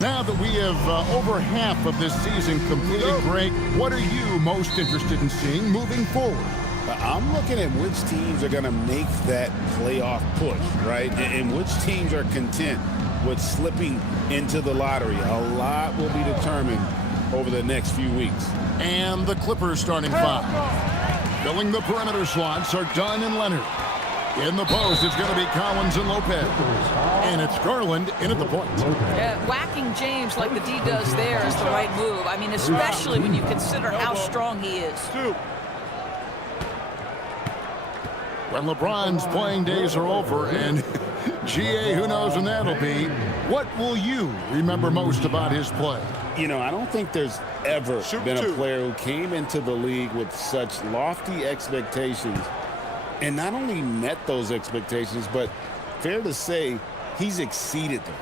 Now that we have over half of this season completed, Greg, what are you most interested in seeing moving forward? I'm looking at which teams are going to make that playoff push, right? And which teams are content with slipping into the lottery. A lot will be determined over the next few weeks. And the Clippers starting five. Filling the perimeter slots are Dunn and Leonard. In the post, it's going to be Collins and Lopez. And it's Garland in at the point. Yeah, whacking James like the D does there is the right move. I mean, especially when you consider how strong he is. When LeBron's playing days are over, and GA, who knows when that'll be, what will you remember most about his play? You know, I don't think there's ever been a player who came into the league with such lofty expectations and not only met those expectations, but fair to say, he's exceeded them.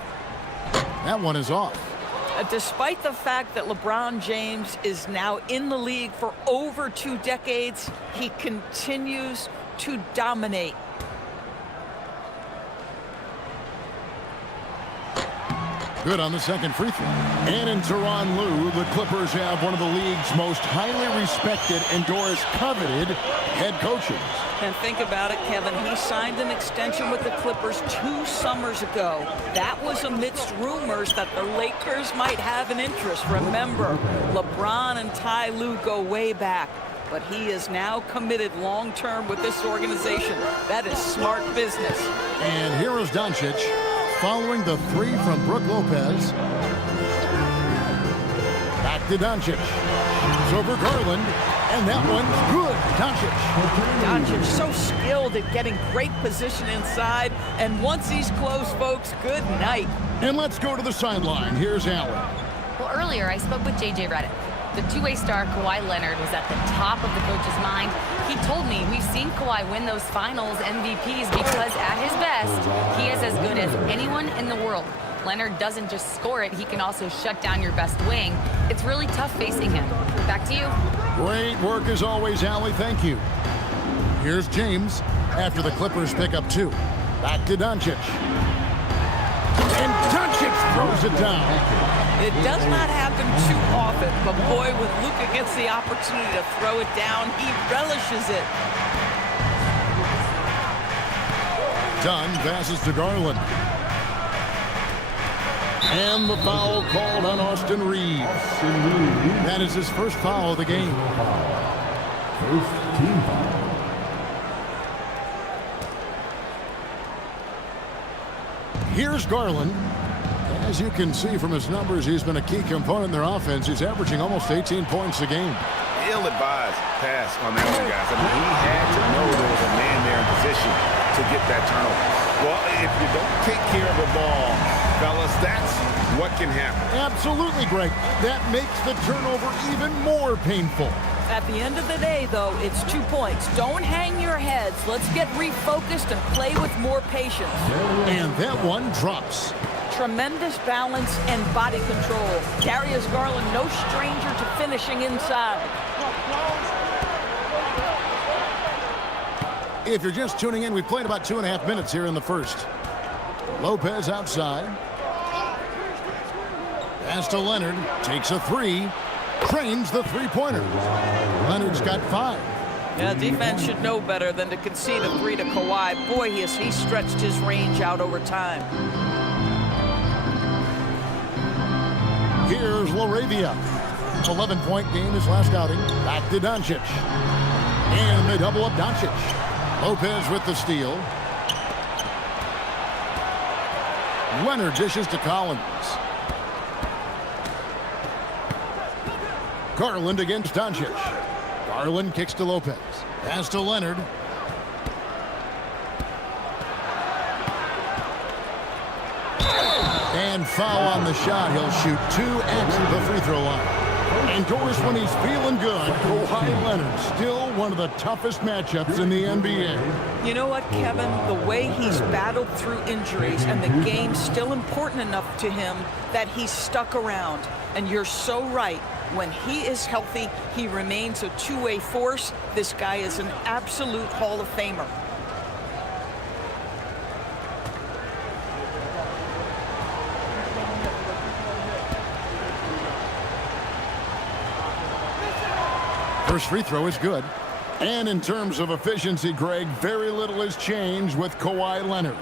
That one is off. Despite the fact that LeBron James is now in the league for over 2 decades, he continues to dominate. Good on the second free throw. And in Tyronn Lue, the Clippers have one of the league's most highly respected and Doris coveted head coaches. And think about it, Kevin. He signed an extension with the Clippers 2 summers ago. That was amidst rumors that the Lakers might have an interest. Remember, LeBron and Ty Lue go way back. But he is now committed long-term with this organization. That is smart business. And here is Doncic following the three from Brook Lopez. Back to Doncic. It's over Garland. And that one's good. Doncic so skilled at getting great position inside. And once he's close, folks, good night. And let's go to the sideline. Here's Allen. Well, earlier I spoke with J.J. Redick. The two-way star Kawhi Leonard was at the top of the coach's mind. He told me we've seen Kawhi win those finals MVPs because at his best, he is as good as anyone in the world. Leonard doesn't just score it, he can also shut down your best wing. It's really tough facing him. Back to you. Great work as always, Allie. Thank you. Here's James after the Clippers pick up 2. Back to Doncic. And Doncic throws it down. It does not happen too often, but boy, when Luka gets the opportunity to throw it down, he relishes it. Dunn passes to Garland. And the foul called on Austin Reeves. That is his first foul of the game. First team foul. Here's Garland. As you can see from his numbers, he's been a key component in their offense. He's averaging almost 18 points a game. Ill-advised pass on that one, guys. I mean, he had to know there was a man there in position to get that turnover. Well, if you don't take care of the ball, fellas, that's what can happen. Absolutely, Greg. That makes the turnover even more painful. At the end of the day, though, it's 2 points. Don't hang your heads. Let's get refocused and play with more patience. And that one drops. Tremendous balance and body control. Darius Garland, no stranger to finishing inside. If you're just tuning in, we've played about 2.5 minutes here in the first. Lopez outside. Pass to Leonard. Takes a 3. Trains the three-pointer. Leonard's got 5. Yeah, defense should know better than to concede a 3 to Kawhi. Boy, he stretched his range out over time. Here's Laravia. 11-point game his last outing. Back to Doncic. And they double up Doncic. Lopez with the steal. Leonard dishes to Collins. Garland against Doncic. Garland kicks to Lopez. Pass to Leonard. And foul on the shot. He'll shoot 2 at the free throw line. And Doris, when he's feeling good, Kawhi Leonard, still one of the toughest matchups in the NBA. You know what, Kevin? The way he's battled through injuries and the game's still important enough to him that he's stuck around. And you're so right. When he is healthy, he remains a two-way force. This guy is an absolute Hall of Famer. First free throw is good. And in terms of efficiency, Greg, very little has changed with Kawhi Leonard.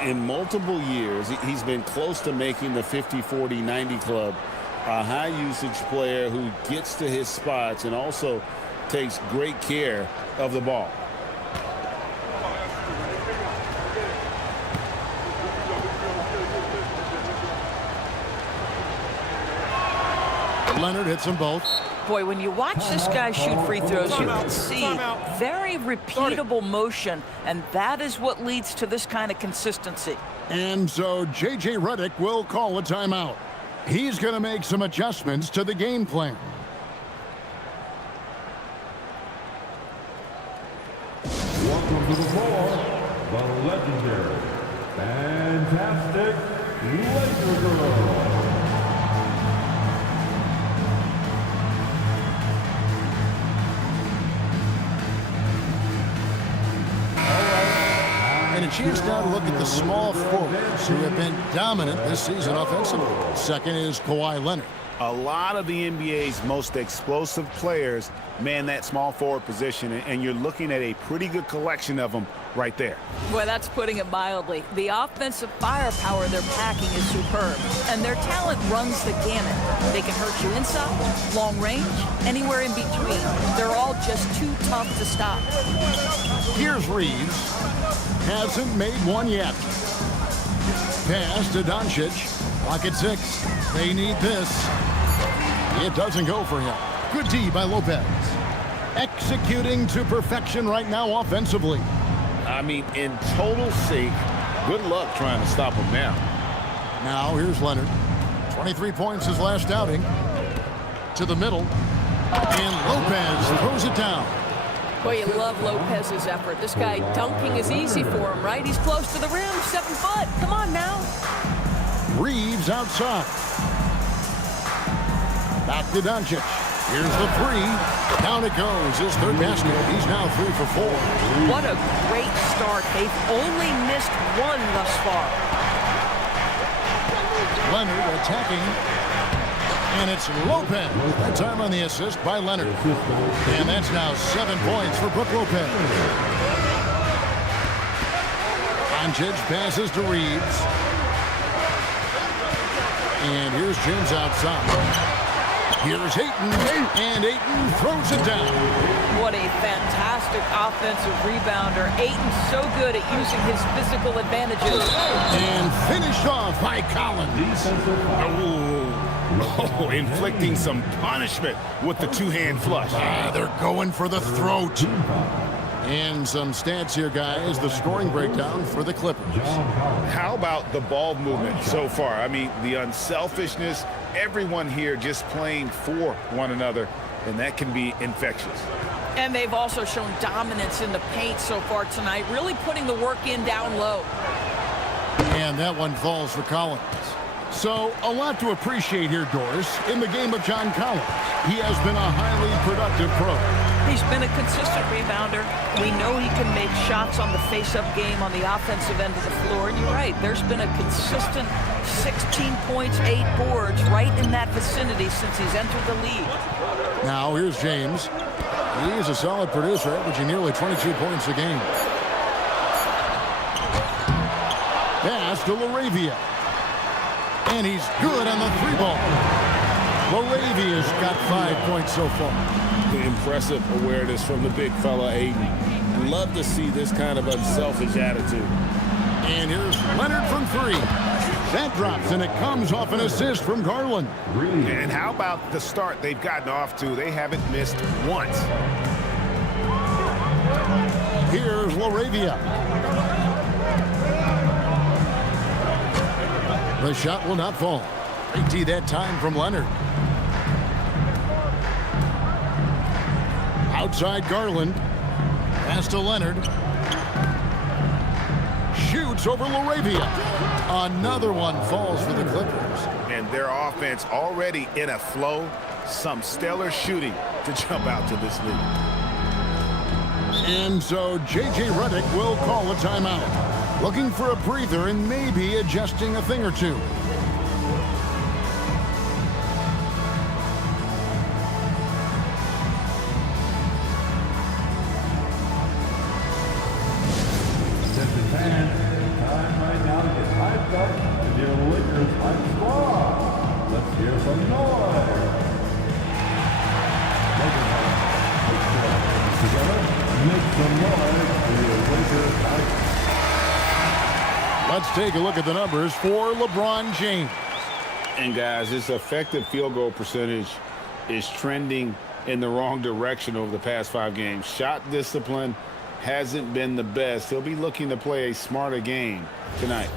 In multiple years, he's been close to making the 50-40-90 club. A high-usage player who gets to his spots and also takes great care of the ball. Leonard hits them both. Boy, when you watch this guy shoot free throws, you can see very repeatable motion, and that is what leads to this kind of consistency. And so J.J. Redick will call a timeout. He's going to make some adjustments to the game plan. Welcome to the floor, the legendary, fantastic LAKERS. And a chance now to look at the small forwards who have been dominant this season offensively. Second is Kawhi Leonard. A lot of the NBA's most explosive players man that small forward position, and you're looking at a pretty good collection of them right there. Boy, that's putting it mildly. The offensive firepower they're packing is superb, and their talent runs the gamut. They can hurt you inside, long range, anywhere in between. They're all just too tough to stop. Here's Reeves. Hasn't made one yet. Pass to Doncic. Pocket 6. They need this. It doesn't go for him. Good D by Lopez. Executing to perfection right now offensively. I mean, in total sync. Good luck trying to stop him now. Now here's Leonard. 23 points his last outing. To the middle. And Lopez throws it down. Boy, you love Lopez's effort. This guy dunking is easy for him, right? He's close to the rim, 7 foot. Come on now. Reeves outside. Back to Doncic. Here's the three. Down it goes. His third basket. He's now 3 for 4. What a great start. They've only missed one thus far. Leonard attacking. And it's Lopez. That time on the assist by Leonard. And that's now 7 points for Brook Lopez. Doncic passes to Reeves. And here's James outside. Here's Ayton, and Ayton throws it down. What a fantastic offensive rebounder. Ayton's so good at using his physical advantages. And finished off by Collins. Oh, inflicting some punishment with the two-hand flush. They're going for the throat. And some stats here, guys. The scoring breakdown for the Clippers. How about the ball movement so far? I mean, the unselfishness, everyone here just playing for one another, and that can be infectious. And they've also shown dominance in the paint so far tonight, really putting the work in down low. And that one falls for Collins. So, a lot to appreciate here, Doris, in the game of John Collins. He has been a highly productive pro. He's been a consistent rebounder. We know he can make shots on the face-up game on the offensive end of the floor. And you're right, there's been a consistent 16 points, 8 boards right in that vicinity since he's entered the league. Now, here's James. He's a solid producer, averaging nearly 22 points a game. Pass to LaRavia. And he's good on the 3-ball. LaRavia's got 5 points so far. Impressive awareness from the big fella, Ayton. Love to see this kind of unselfish attitude. And here's Leonard from 3. That drops, and it comes off an assist from Garland. And how about the start they've gotten off to? They haven't missed once. Here's LaRavia. The shot will not fall. Great D that time from Leonard. Outside Garland. Pass to Leonard. Shoots over LaRavia. Another one falls for the Clippers. And their offense already in a flow. Some stellar shooting to jump out to this lead. And so J.J. Redick will call a timeout. Looking for a breather and maybe adjusting a thing or two. respect in your Lakers hype squad. Let's hear some noise. Together, make some noise for your Lakers hype. Let's take a look at the numbers for LeBron James. And guys, his effective field goal percentage is trending in the wrong direction over the past 5 games. Shot discipline hasn't been the best. He'll be looking to play a smarter game tonight.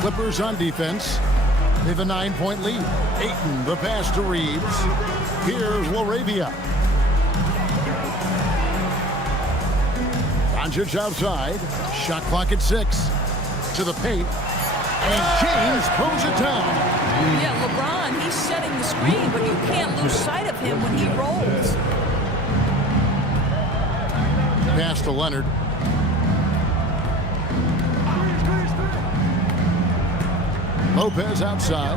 Clippers on defense. They have a 9-point lead. Ayton, the pass to Reeves. Here's LaRavia. Doncic outside. Shot clock at 6. To the paint. And James throws it down. Yeah, LeBron, he's setting the screen, but you can't lose sight of him when he rolls. Pass to Leonard. Lopez outside.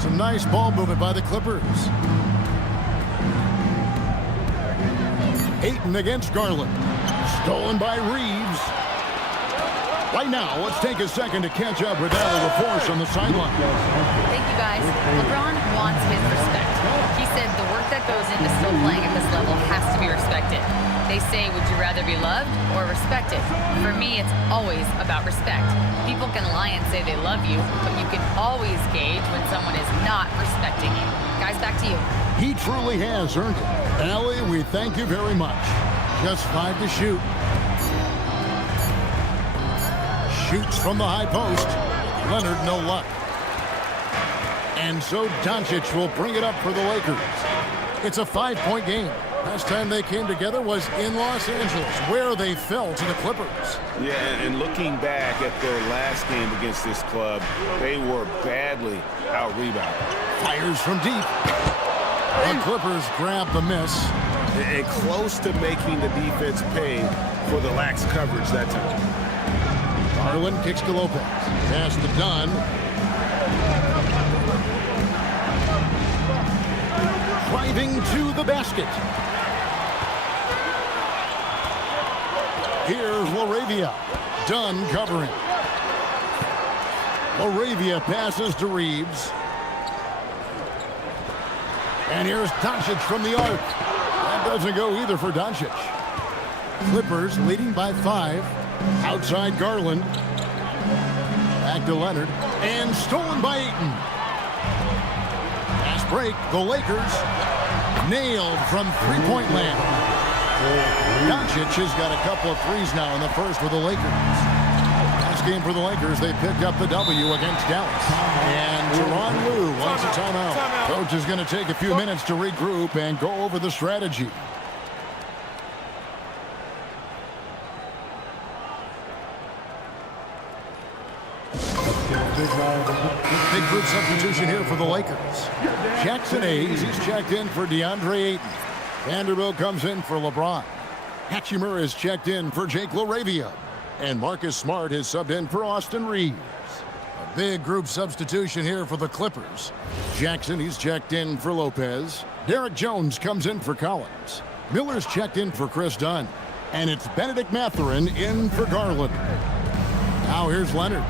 Some nice ball movement by the Clippers. Ayton against Garland. Stolen by Reeves. Right now, let's take a second to catch up with Allie LaForce on the sideline. Thank you, guys. LeBron wants his respect. He said the work that goes into still playing at this level has to be respected. They say, would you rather be loved or respected? For me, it's always about respect. People can lie and say they love you, but you can always gauge when someone is not respecting you. Guys, back to you. He truly has earned it. Allie, we thank you very much. Just 5 to shoot. Shoots from the high post. Leonard, no luck. And so Doncic will bring it up for the Lakers. It's a 5-point game. Last time they came together was in Los Angeles, where they fell to the Clippers. Yeah, and looking back at their last game against this club, they were badly out-rebounded. Fires from deep. The Clippers grab the miss. And close to making the defense pay for the lax coverage that time. Garland kicks to Lopez. Pass to Dunn. Driving to the basket. Here's LaRavia. Dunn covering. LaRavia passes to Reeves. And here's Doncic from the arc. That doesn't go either for Doncic. Clippers leading by 5. Outside Garland. Back to Leonard. And stolen by Ayton. Fast break. The Lakers nailed from three-point land. Doncic has got a couple of threes now in the first for the Lakers. Last game for the Lakers, they picked up the W against Dallas. And Tyronn Lue wants a timeout. Coach is going to take a few minutes to regroup and go over the strategy. Big group substitution here for the Lakers. Jackson Hayes, he's checked in for DeAndre Ayton. Vanderbilt comes in for LeBron. Hachimura is checked in for Jake LaRavia. And Marcus Smart is subbed in for Austin Reeves. A big group substitution here for the Clippers. Jackson, he's checked in for Lopez. Derek Jones comes in for Collins. Miller's checked in for Chris Dunn. And it's Benedict Mathurin in for Garland. Now here's Leonard.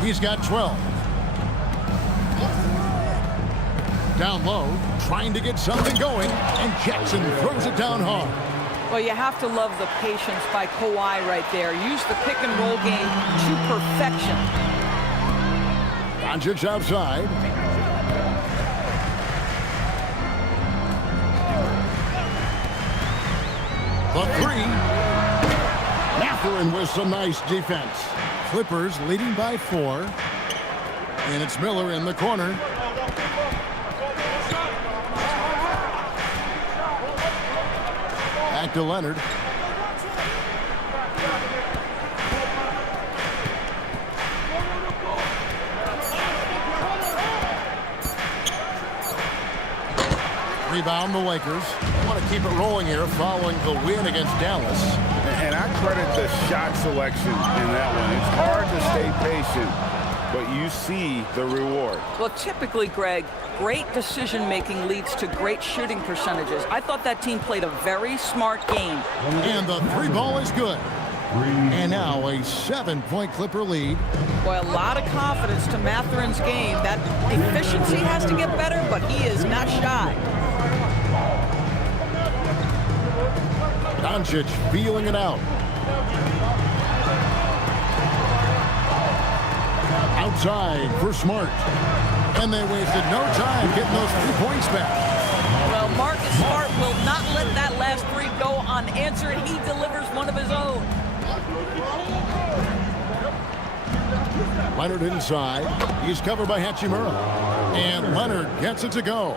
He's got 12. Down low, trying to get something going, and Jackson throws it down hard. Well, you have to love the patience by Kawhi right there. Use the pick and roll game to perfection. Doncic outside. The 3. Mathurin with some nice defense. Clippers leading by 4. And it's Miller in the corner. Back to Leonard. Rebound the Lakers. Want to keep it rolling here following the win against Dallas. And I credit the shot selection in that one. It's hard to stay patient, but you see the reward. Well, typically, Greg, great decision-making leads to great shooting percentages. I thought that team played a very smart game. And the three ball is good. And now a 7-point Clipper lead. Boy, a lot of confidence to Matherin's game. That efficiency has to get better, but he is not shy. Doncic feeling it out. Outside for Smart. And they wasted no time getting those 3 points back. Well, Marcus Smart will not let that last three go unanswered. He delivers one of his own. Leonard inside. He's covered by Hachimura. And Leonard gets it to go.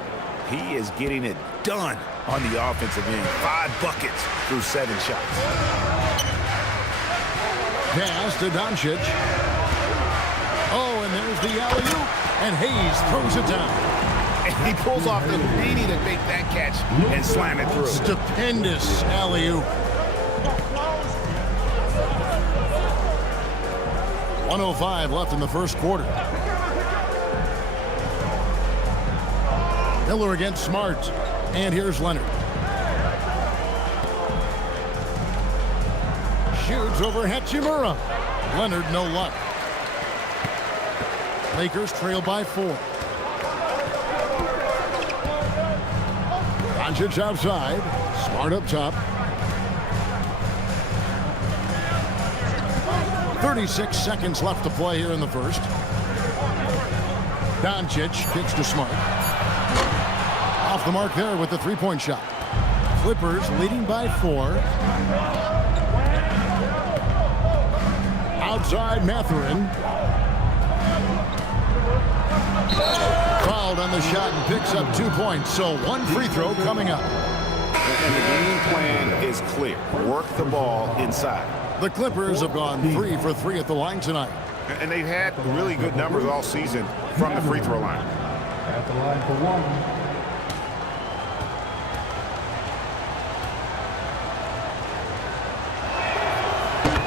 He is getting it done on the offensive end. 5 buckets through 7 shots. Pass to Doncic. Oh, and there's the alley-oop. And Hayes throws it down. And he pulls off the beanie to make that catch and slam it through. Stupendous alley-oop. 1:05 left in the first quarter. Miller against Smart. And here's Leonard. Shoots over Hachimura. Leonard, no luck. Lakers trail by 4. Doncic outside. Smart up top. 36 seconds left to play here in the first. Doncic kicks to Smart. Off the mark there with the three-point shot. Clippers leading by 4. Outside Matherin. Fouled on the shot and picks up 2 points. So 1 free throw coming up. And the game plan is clear. Work the ball inside. The Clippers have gone 3 for 3 at the line tonight. And they've had really good numbers all season from the free throw line. At the line for 1.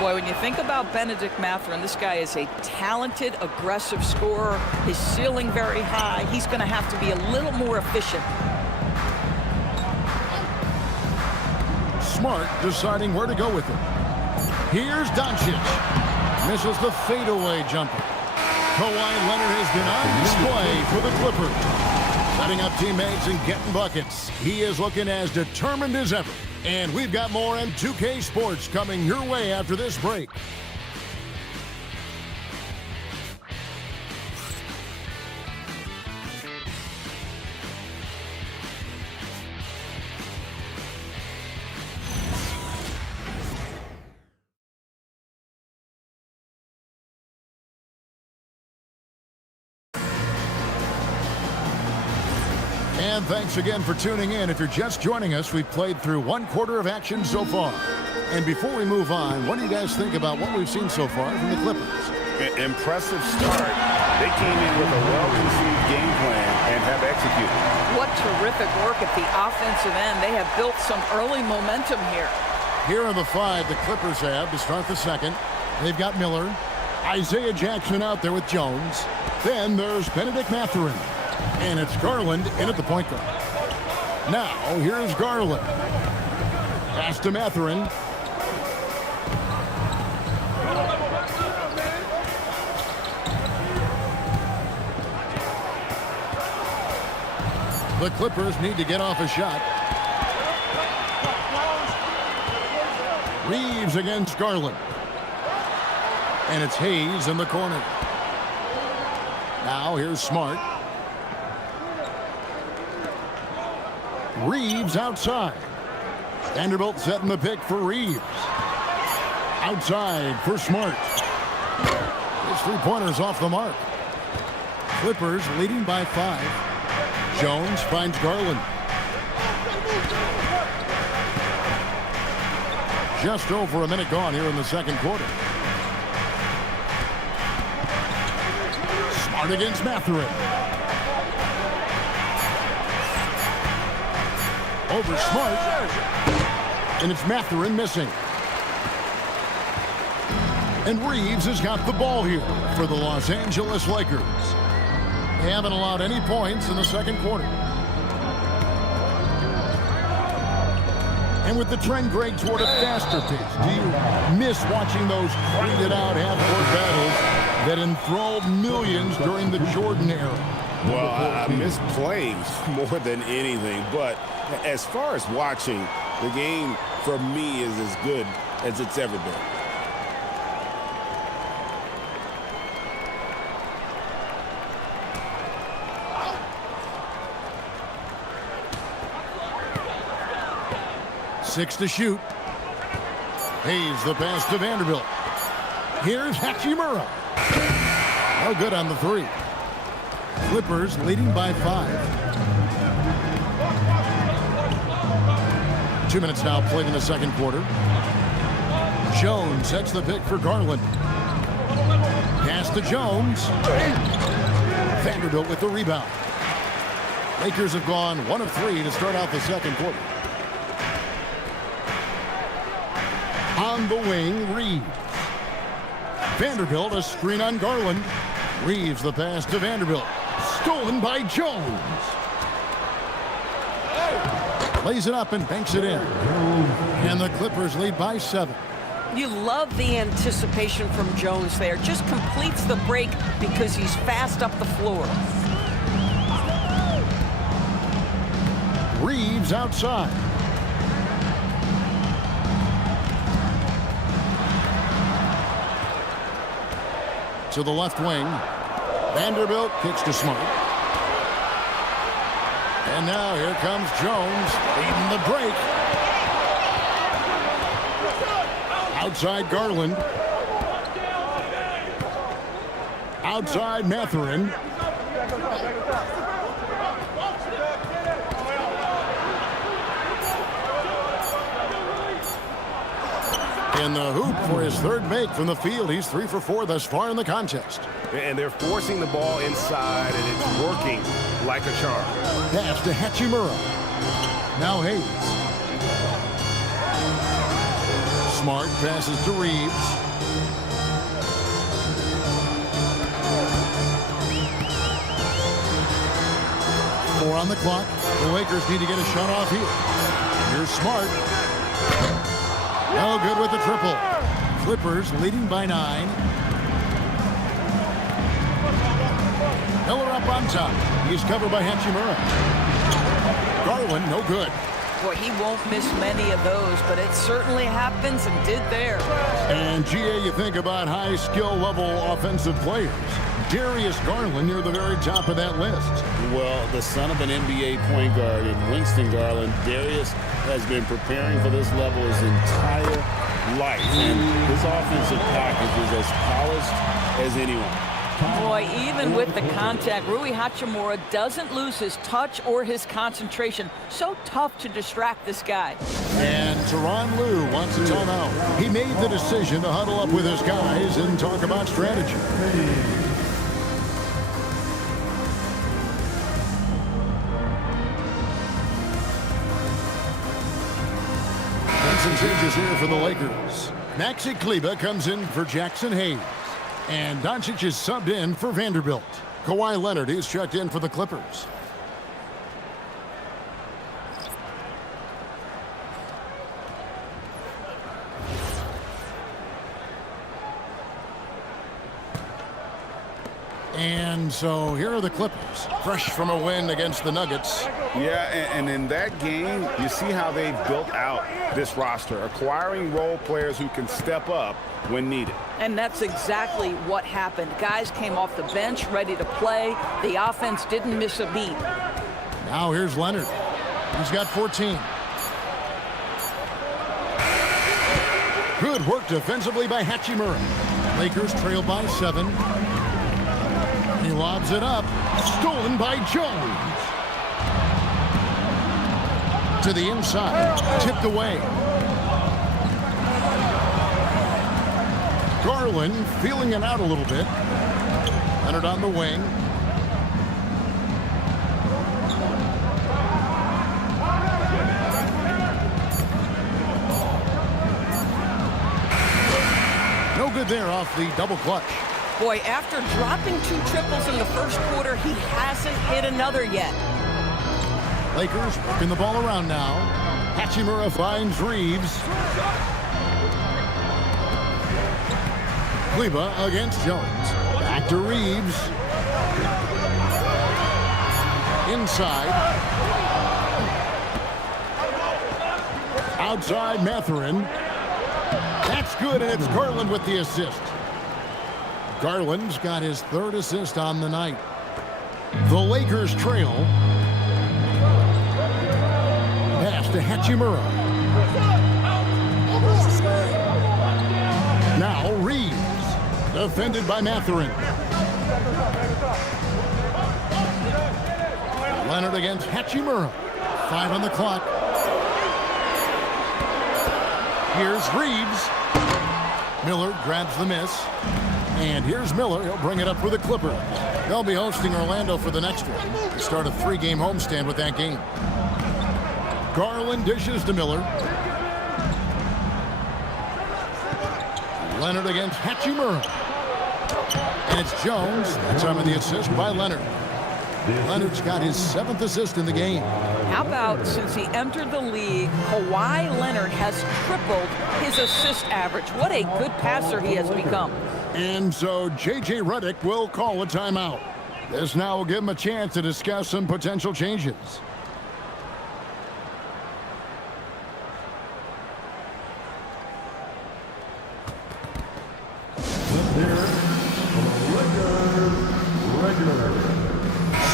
Boy, when you think about Benedict Mathurin, this guy is a talented, aggressive scorer. His ceiling very high. He's going to have to be a little more efficient. Smart deciding where to go with it. Here's Doncic. Misses the fadeaway jumper. Kawhi Leonard has been on display for the Clippers. Setting up teammates and getting buckets. He is looking as determined as ever. And we've got more M2K Sports coming your way after this break. And thanks again for tuning in. If you're just joining us, we've played through 1 quarter of action so far. And before we move on, what do you guys think about what we've seen so far from the Clippers? Impressive start. They came in with a well-conceived game plan and have executed. What terrific work at the offensive end. They have built some early momentum here. Here are the 5 the Clippers have to start the second. They've got Miller, Isaiah Jackson out there with Jones. Then there's Benedict Mathurin. And it's Garland in at the point guard. Now, here's Garland. Pass to Mathurin. The Clippers need to get off a shot. Reeves against Garland. And it's Hayes in the corner. Now, here's Smart. Reeves outside. Vanderbilt setting the pick for Reeves. Outside for Smart. His three-pointer's off the mark. Clippers leading by 5. Jones finds Garland. Just over a minute gone here in the second quarter. Smart against Mathurin. Over Smart. And it's Mathurin missing. And Reeves has got the ball here for the Los Angeles Lakers. They haven't allowed any points in the second quarter. And with the trend great toward a faster pace, do you miss watching those grinded-out half-court battles that enthralled millions during the Jordan era? Well, I miss playing more than anything, but as far as watching, the game for me is as good as it's ever been. Six to shoot. Hayes the pass to Vanderbilt. Here's Hachimura. No good on the three. Clippers leading by 5. 2 minutes now played in the second quarter. Jones sets the pick for Garland. Pass to Jones. Vanderbilt with the rebound. Lakers have gone 1 of 3 to start out the second quarter. On the wing, Reeves. Vanderbilt, a screen on Garland. Reeves the pass to Vanderbilt. Stolen by Jones. Lays it up and banks it in. And the Clippers lead by 7. You love the anticipation from Jones there. Just completes the break because he's fast up the floor. Reeves outside. To the left wing. Vanderbilt kicks to Smart. And now here comes Jones leading the break. Outside Garland. Outside Mathurin. In the hoop for his third make from the field. He's 3 for 4 thus far in the contest. And they're forcing the ball inside, and it's working like a charm. Pass to Hachimura. Now Hayes. Smart passes to Reeves. Four on the clock. The Lakers need to get a shot off here. Here's Smart. No good with the triple. Clippers leading by 9. Miller up on top. He's covered by Hachimura. Garland, no good. Boy, he won't miss many of those, but it certainly happens and did there. And, GA, you think about high skill level offensive players. Darius Garland near the very top of that list. Well, the son of an NBA point guard in Winston Garland, Darius has been preparing for this level his entire life. And his offensive package is as polished as anyone. Boy, even with the contact, Rui Hachimura doesn't lose his touch or his concentration. So tough to distract this guy. And Tyronn Lue wants a timeout. He made the decision to huddle up with his guys and talk about strategy. Some changes here for the Lakers. Maxi Kleber comes in for Jackson Hayes. And Doncic is subbed in for Vanderbilt. Kawhi Leonard is checked in for the Clippers. And so here are the Clippers, fresh from a win against the Nuggets. Yeah, and in that game, you see how they've built out this roster, acquiring role players who can step up when needed. And that's exactly what happened. Guys came off the bench ready to play. The offense didn't miss a beat. Now here's Leonard. He's got 14. Good work defensively by Hachimura. Lakers trail by 7. He lobs it up. Stolen by Jones. To the inside. Tipped away. Garland feeling it out a little bit. Leonard on the wing. No good there off the double clutch. Boy, after dropping 2 triples in the first quarter, he hasn't hit another yet. Lakers working the ball around now. Hachimura finds Reeves. Kleba against Jones. Back to Reeves. Inside. Outside Mathurin. That's good, and it's Garland with the assist. Garland's got his 3rd assist on the night. The Lakers trail. Pass to Hachimura. Now Reeves. Defended by Mathurin. Leonard against Hachimura. 5 on the clock. Here's Reeves. Miller grabs the miss. And here's Miller. He'll bring it up for the Clippers. They'll be hosting Orlando for the next one. They start a 3-game homestand with that game. Garland dishes to Miller. Leonard against Hachimura. And it's Jones. That's time of the assist by Leonard. Leonard's got his 7th assist in the game. How about since he entered the league, Kawhi Leonard has tripled his assist average. What a good passer he has become. And so J.J. Redick will call a timeout. This now will give him a chance to discuss some potential changes.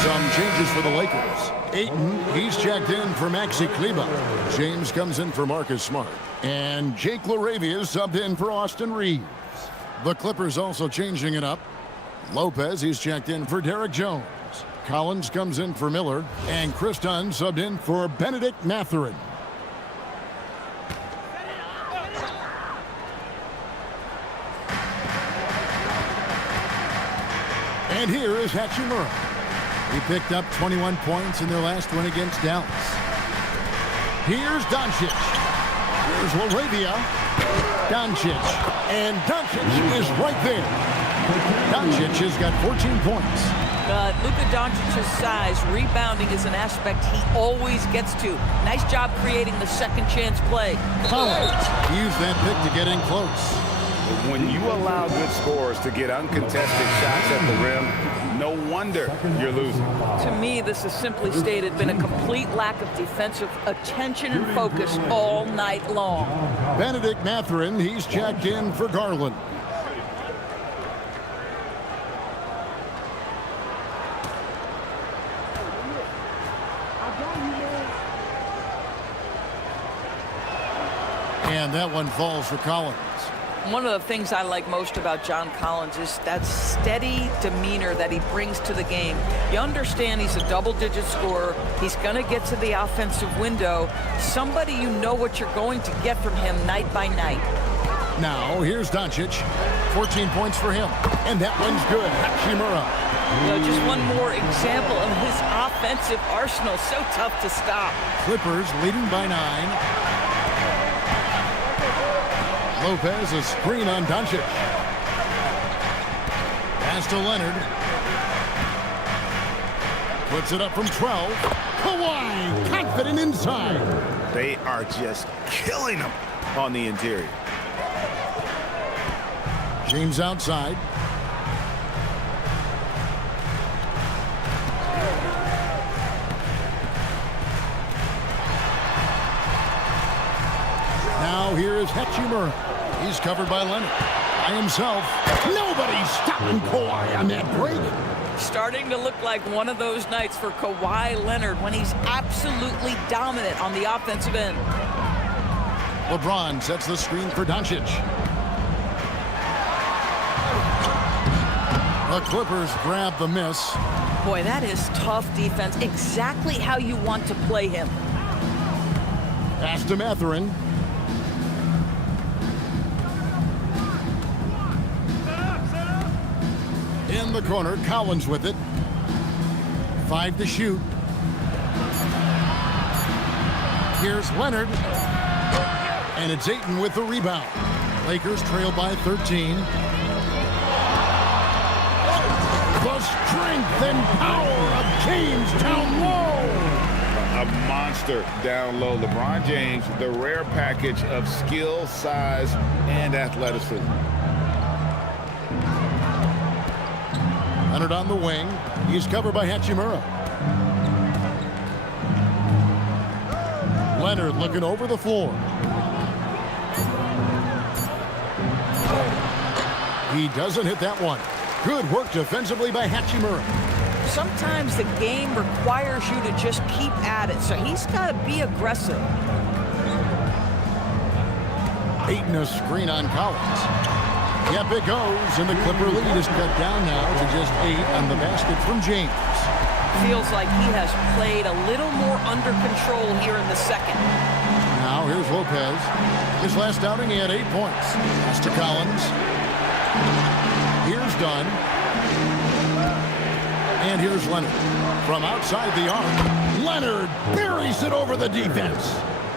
Some changes for the Lakers. Ayton, he's checked in for Maxi Kleba. James comes in for Marcus Smart. And Jake LaRavia is subbed in for Austin Reeves. The Clippers also changing it up. Lopez, he's checked in for Derek Jones. Collins comes in for Miller. And Chris Dunn subbed in for Benedict Mathurin. And here is Hachimura. He picked up 21 points in their last win against Dallas. Here's Doncic. Here's LaRavia. Doncic. And Doncic is right there. Doncic has got 14 points. Luka Doncic's size, rebounding is an aspect he always gets to. Nice job creating the second chance play. Collins used that pick to get in close. When you allow good scorers to get uncontested shots at the rim, no wonder you're losing. To me, this has simply stated been a complete lack of defensive attention and focus all night long. Benedict Mathurin, he's checked in for Garland. And that one falls for Collins. One of the things I like most about John Collins is that steady demeanor that he brings to the game. You understand he's a double-digit scorer. He's going to get to the offensive window. Somebody you know what you're going to get from him night by night. Now, here's Doncic. 14 points for him. And that one's good. Hachimura. Just one more example of his offensive arsenal. So tough to stop. Clippers leading by 9. Lopez, a screen on Doncic. Pass to Leonard. Puts it up from 12. Kawhi, confident inside. They are just killing them on the interior. James outside. Now here is Hachimura. He's covered by Leonard. By himself. Nobody's stopping Kawhi on that break. Starting to look like one of those nights for Kawhi Leonard when he's absolutely dominant on the offensive end. LeBron sets the screen for Doncic. The Clippers grab the miss. Boy, that is tough defense. Exactly how you want to play him. Pass to Mathurin. In the corner, Collins with it. 5 to shoot. Here's Leonard. And it's Ayton with the rebound. Lakers trail by 13. The strength and power of James down low. A monster down low. LeBron James, the rare package of skill, size, and athleticism. Leonard on the wing. He's covered by Hachimura. Leonard looking over the floor. He doesn't hit that one. Good work defensively by Hachimura. Sometimes the game requires you to just keep at it, so he's got to be aggressive. Ayton a screen on Collins. Yep, it goes, and the Clipper lead is cut down now to just 8 on the basket from James. Feels like he has played a little more under control here in the second. Now here's Lopez. His last outing, he had 8 points. Pass to Collins. Here's Dunn. And here's Leonard. From outside the arc, Leonard buries it over the defense.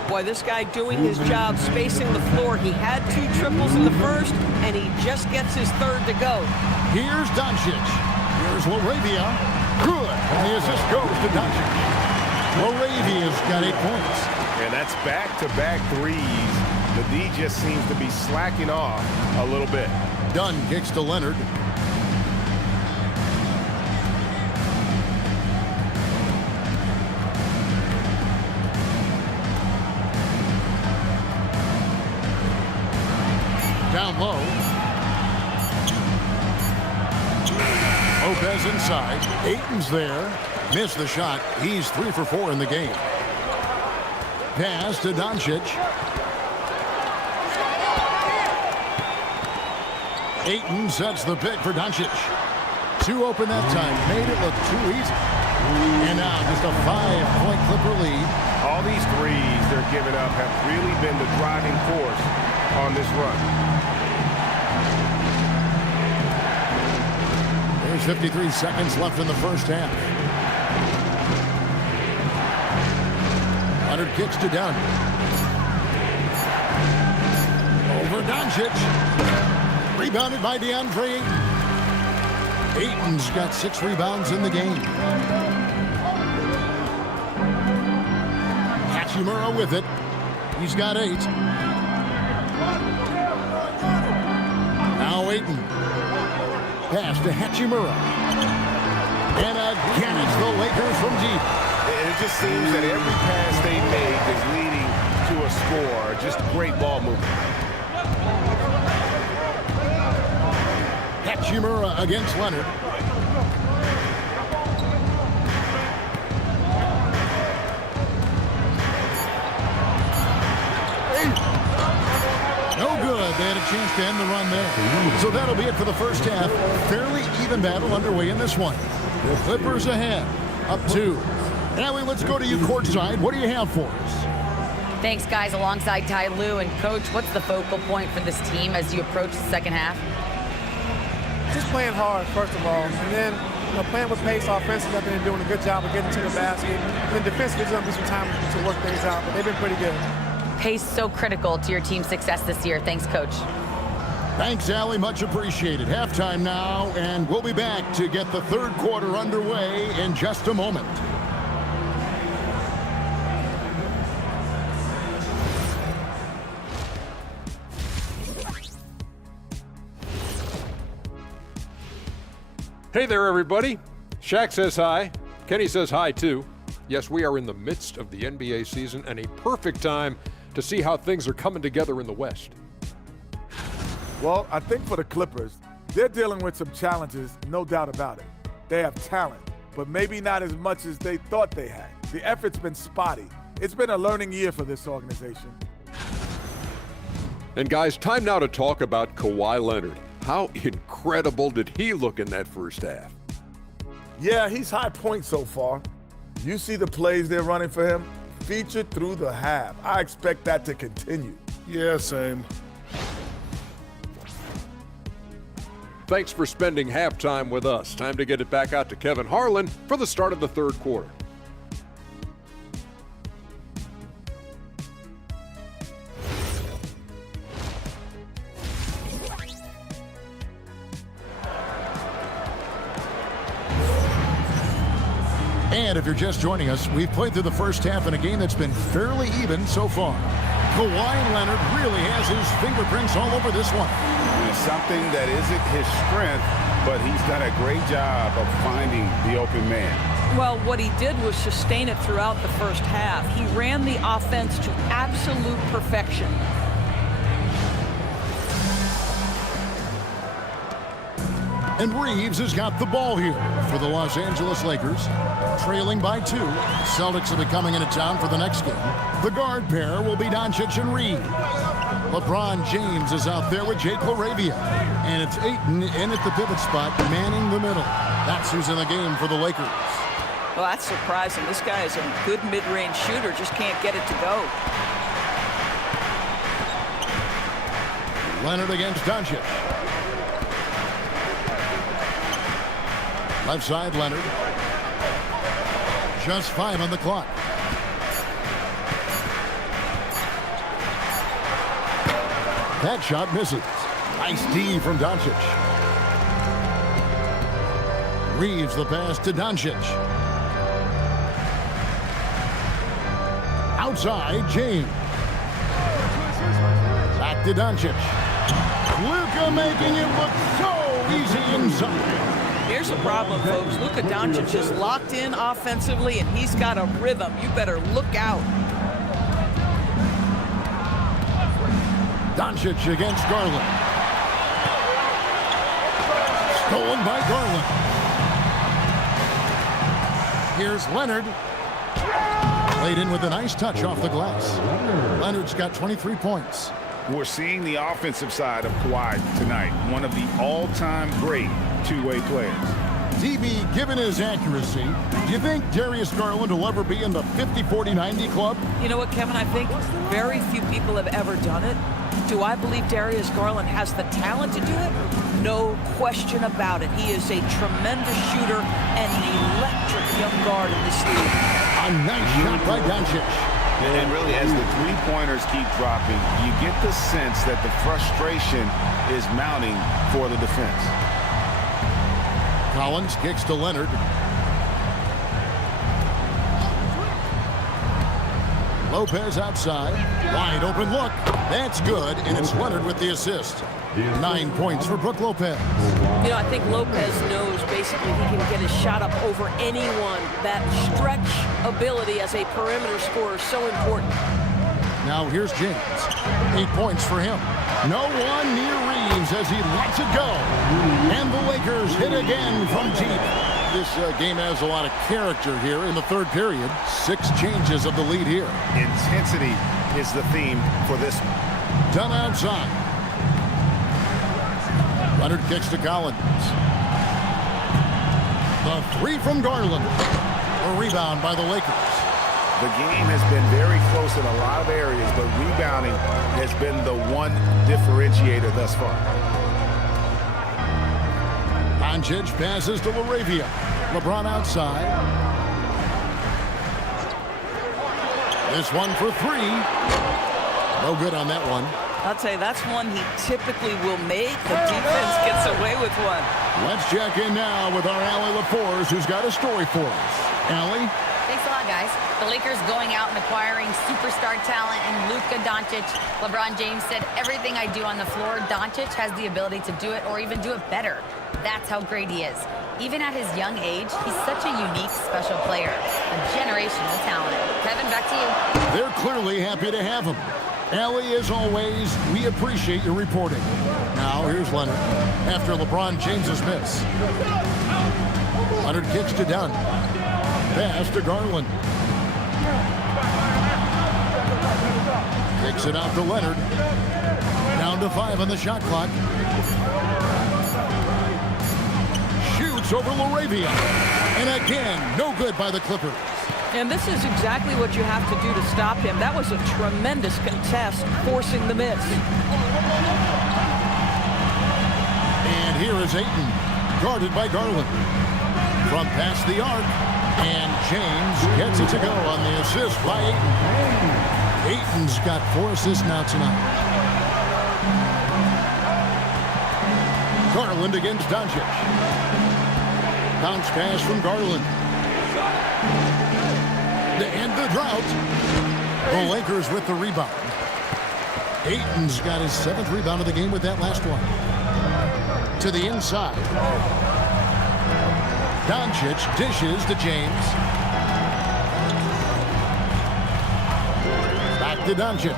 Boy, this guy doing his job spacing the floor. He had 2 triples in the first, and he just gets his third to go. Here's Doncic. Here's Laravia. Good. And the assist goes to Doncic. Laravia's got 8 points. And that's back-to-back threes. The D just seems to be slacking off a little bit. Dunn kicks to Leonard. Down low. Lopez inside. Ayton's there. Missed the shot. He's 3 for 4 in the game. Pass to Doncic. Ayton sets the pick for Doncic. 2 open that time. Made it look too easy. And now just a 5-point Clipper lead. All these threes they're giving up have really been the driving force on this run. There's 53 seconds left in the first half. Leonard kicks to Dunn. Over Doncic. Rebounded by DeAndre Ayton. Ayton's got 6 rebounds in the game. Hachimura with it. He's got 8. Now Ayton. Pass to Hachimura. And again, it's the Lakers from deep. It just seems that every pass they make is leading to a score. Just great ball movement. Hachimura against Leonard. No good. They had a chance to end the run there. So that'll be it for the first half. Fairly even battle underway in this one. The Clippers ahead, up 2. Allie, let's go to you courtside. What do you have for us? Thanks, guys. Alongside Ty Lue and Coach, what's the focal point for this team as you approach the second half? Just playing hard, first of all, and then playing with pace offensively. I think they're doing a good job of getting to the basket. And then defensively, there's going to be some time to work things out, but they've been pretty good. Pace so critical to your team's success this year. Thanks, Coach. Thanks, Allie. Much appreciated. Halftime now, and we'll be back to get the third quarter underway in just a moment. Hey there, everybody. Shaq says hi. Kenny says hi, too. Yes, we are in the midst of the NBA season and a perfect time to see how things are coming together in the West. Well, I think for the Clippers, they're dealing with some challenges, no doubt about it. They have talent, but maybe not as much as they thought they had. The effort's been spotty. It's been a learning year for this organization. And guys, time now to talk about Kawhi Leonard. How incredible did he look in that first half? Yeah, he's high point so far. You see the plays they're running for him? Featured through the half. I expect that to continue. Yeah, same. Thanks for spending halftime with us. Time to get it back out to Kevin Harlan for the start of the third quarter. And if you're just joining us, we've played through the first half in a game that's been fairly even so far. Kawhi Leonard really has his fingerprints all over this one. It's something that isn't his strength, but he's done a great job of finding the open man. Well, what he did was sustain it throughout the first half. He ran the offense to absolute perfection. And Reeves has got the ball here for the Los Angeles Lakers. Trailing by 2. Celtics will be coming into town for the next game. The guard pair will be Doncic and Reeves. LeBron James is out there with Jake LaRavia. And it's Ayton in at the pivot spot, manning the middle. That's who's in the game for the Lakers. Well, that's surprising. This guy is a good mid-range shooter, just can't get it to go. Leonard against Doncic. Left side, Leonard. Just 5 on the clock. That shot misses. Nice D from Doncic. Reeves the pass to Doncic. Outside, James. Back to Doncic. Luka making it look so easy inside. Here's the problem, folks. Luka Doncic is locked in offensively, and he's got a rhythm. You better look out. Doncic against Garland. Stolen by Garland. Here's Leonard. Played in with a nice touch off the glass. Leonard's got 23 points. We're seeing the offensive side of Kawhi tonight. One of the all-time great two-way players. DB, given his accuracy, do you think Darius Garland will ever be in the 50-40-90 club? You know what, Kevin? I think very few people have ever done it. Do I believe Darius Garland has the talent to do it? No question about it. He is a tremendous shooter and an electric young guard in this league. A nice shot by Doncic. And really, as the three-pointers keep dropping, you get the sense that the frustration is mounting for the defense. Collins kicks to Leonard. Lopez outside. Wide open look. That's good, and it's Leonard with the assist. 9 points for Brook Lopez. You know, I think Lopez knows basically he can get his shot up over anyone. That stretch ability as a perimeter scorer is so important. Now here's James. 8 points for him. No one near Reeves as he lets it go. And the Lakers hit again from deep. This game has a lot of character here in the third period. 6 changes of the lead here. Intensity is the theme for this one. Done outside. Leonard kicks to Collins. The 3 from Garland. A rebound by the Lakers. The game has been very close in a lot of areas, but rebounding has been the one differentiator thus far. Doncic passes to LaRavia. LeBron outside. This one for 3. No good on that one. I'll tell you, that's one he typically will make. The defense gets away with one. Let's check in now with our Allie LaForce, who's got a story for us. Allie? Thanks a lot, guys. The Lakers going out and acquiring superstar talent and Luka Doncic. LeBron James said, everything I do on the floor, Doncic has the ability to do it or even do it better. That's how great he is. Even at his young age, he's such a unique, special player. A generational talent. Kevin, back to you. They're clearly happy to have him. Allie, as always, we appreciate your reporting. Now, here's Leonard after LeBron James's miss. Leonard kicks to Dunn. Pass to Garland. Kicks it out to Leonard. Down to 5 on the shot clock. Shoots over LaRavia. And again, no good by the Clippers. And this is exactly what you have to do to stop him. That was a tremendous contest, forcing the miss. And here is Ayton, guarded by Garland. From past the arc, and James gets it to go on the assist by Ayton. Ayton's got 4 assists now tonight. Garland against Doncic. Bounce pass from Garland. To end the drought, the Lakers with the rebound. Ayton's got his 7th rebound of the game with that last one. To the inside. Doncic dishes to James. Back to Doncic.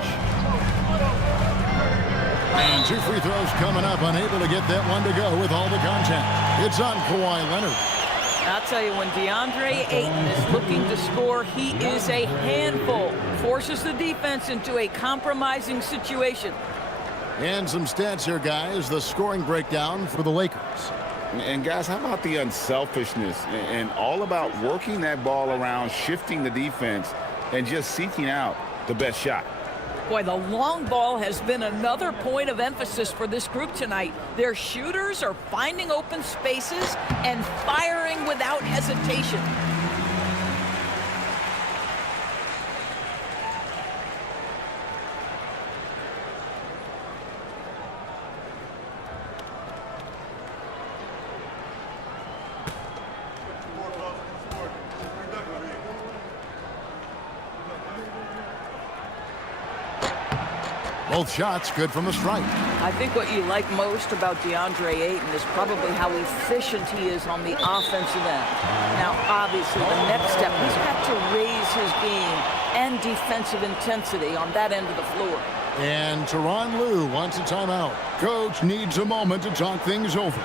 And 2 free throws coming up, unable to get that one to go with all the contact. It's on Kawhi Leonard. I'll tell you, when DeAndre Ayton is looking to score, he is a handful. Forces the defense into a compromising situation. And some stats here, guys. The scoring breakdown for the Lakers. And guys, how about the unselfishness and all about working that ball around, shifting the defense, and just seeking out the best shot? Boy, the long ball has been another point of emphasis for this group tonight. Their shooters are finding open spaces and firing without hesitation. Both shots good from the stripe. I think what you like most about DeAndre Ayton is probably how efficient he is on the offensive end. Now, obviously, the next step, he's got to raise his game and defensive intensity on that end of the floor. And Tyronn Lue wants a timeout. Coach needs a moment to talk things over.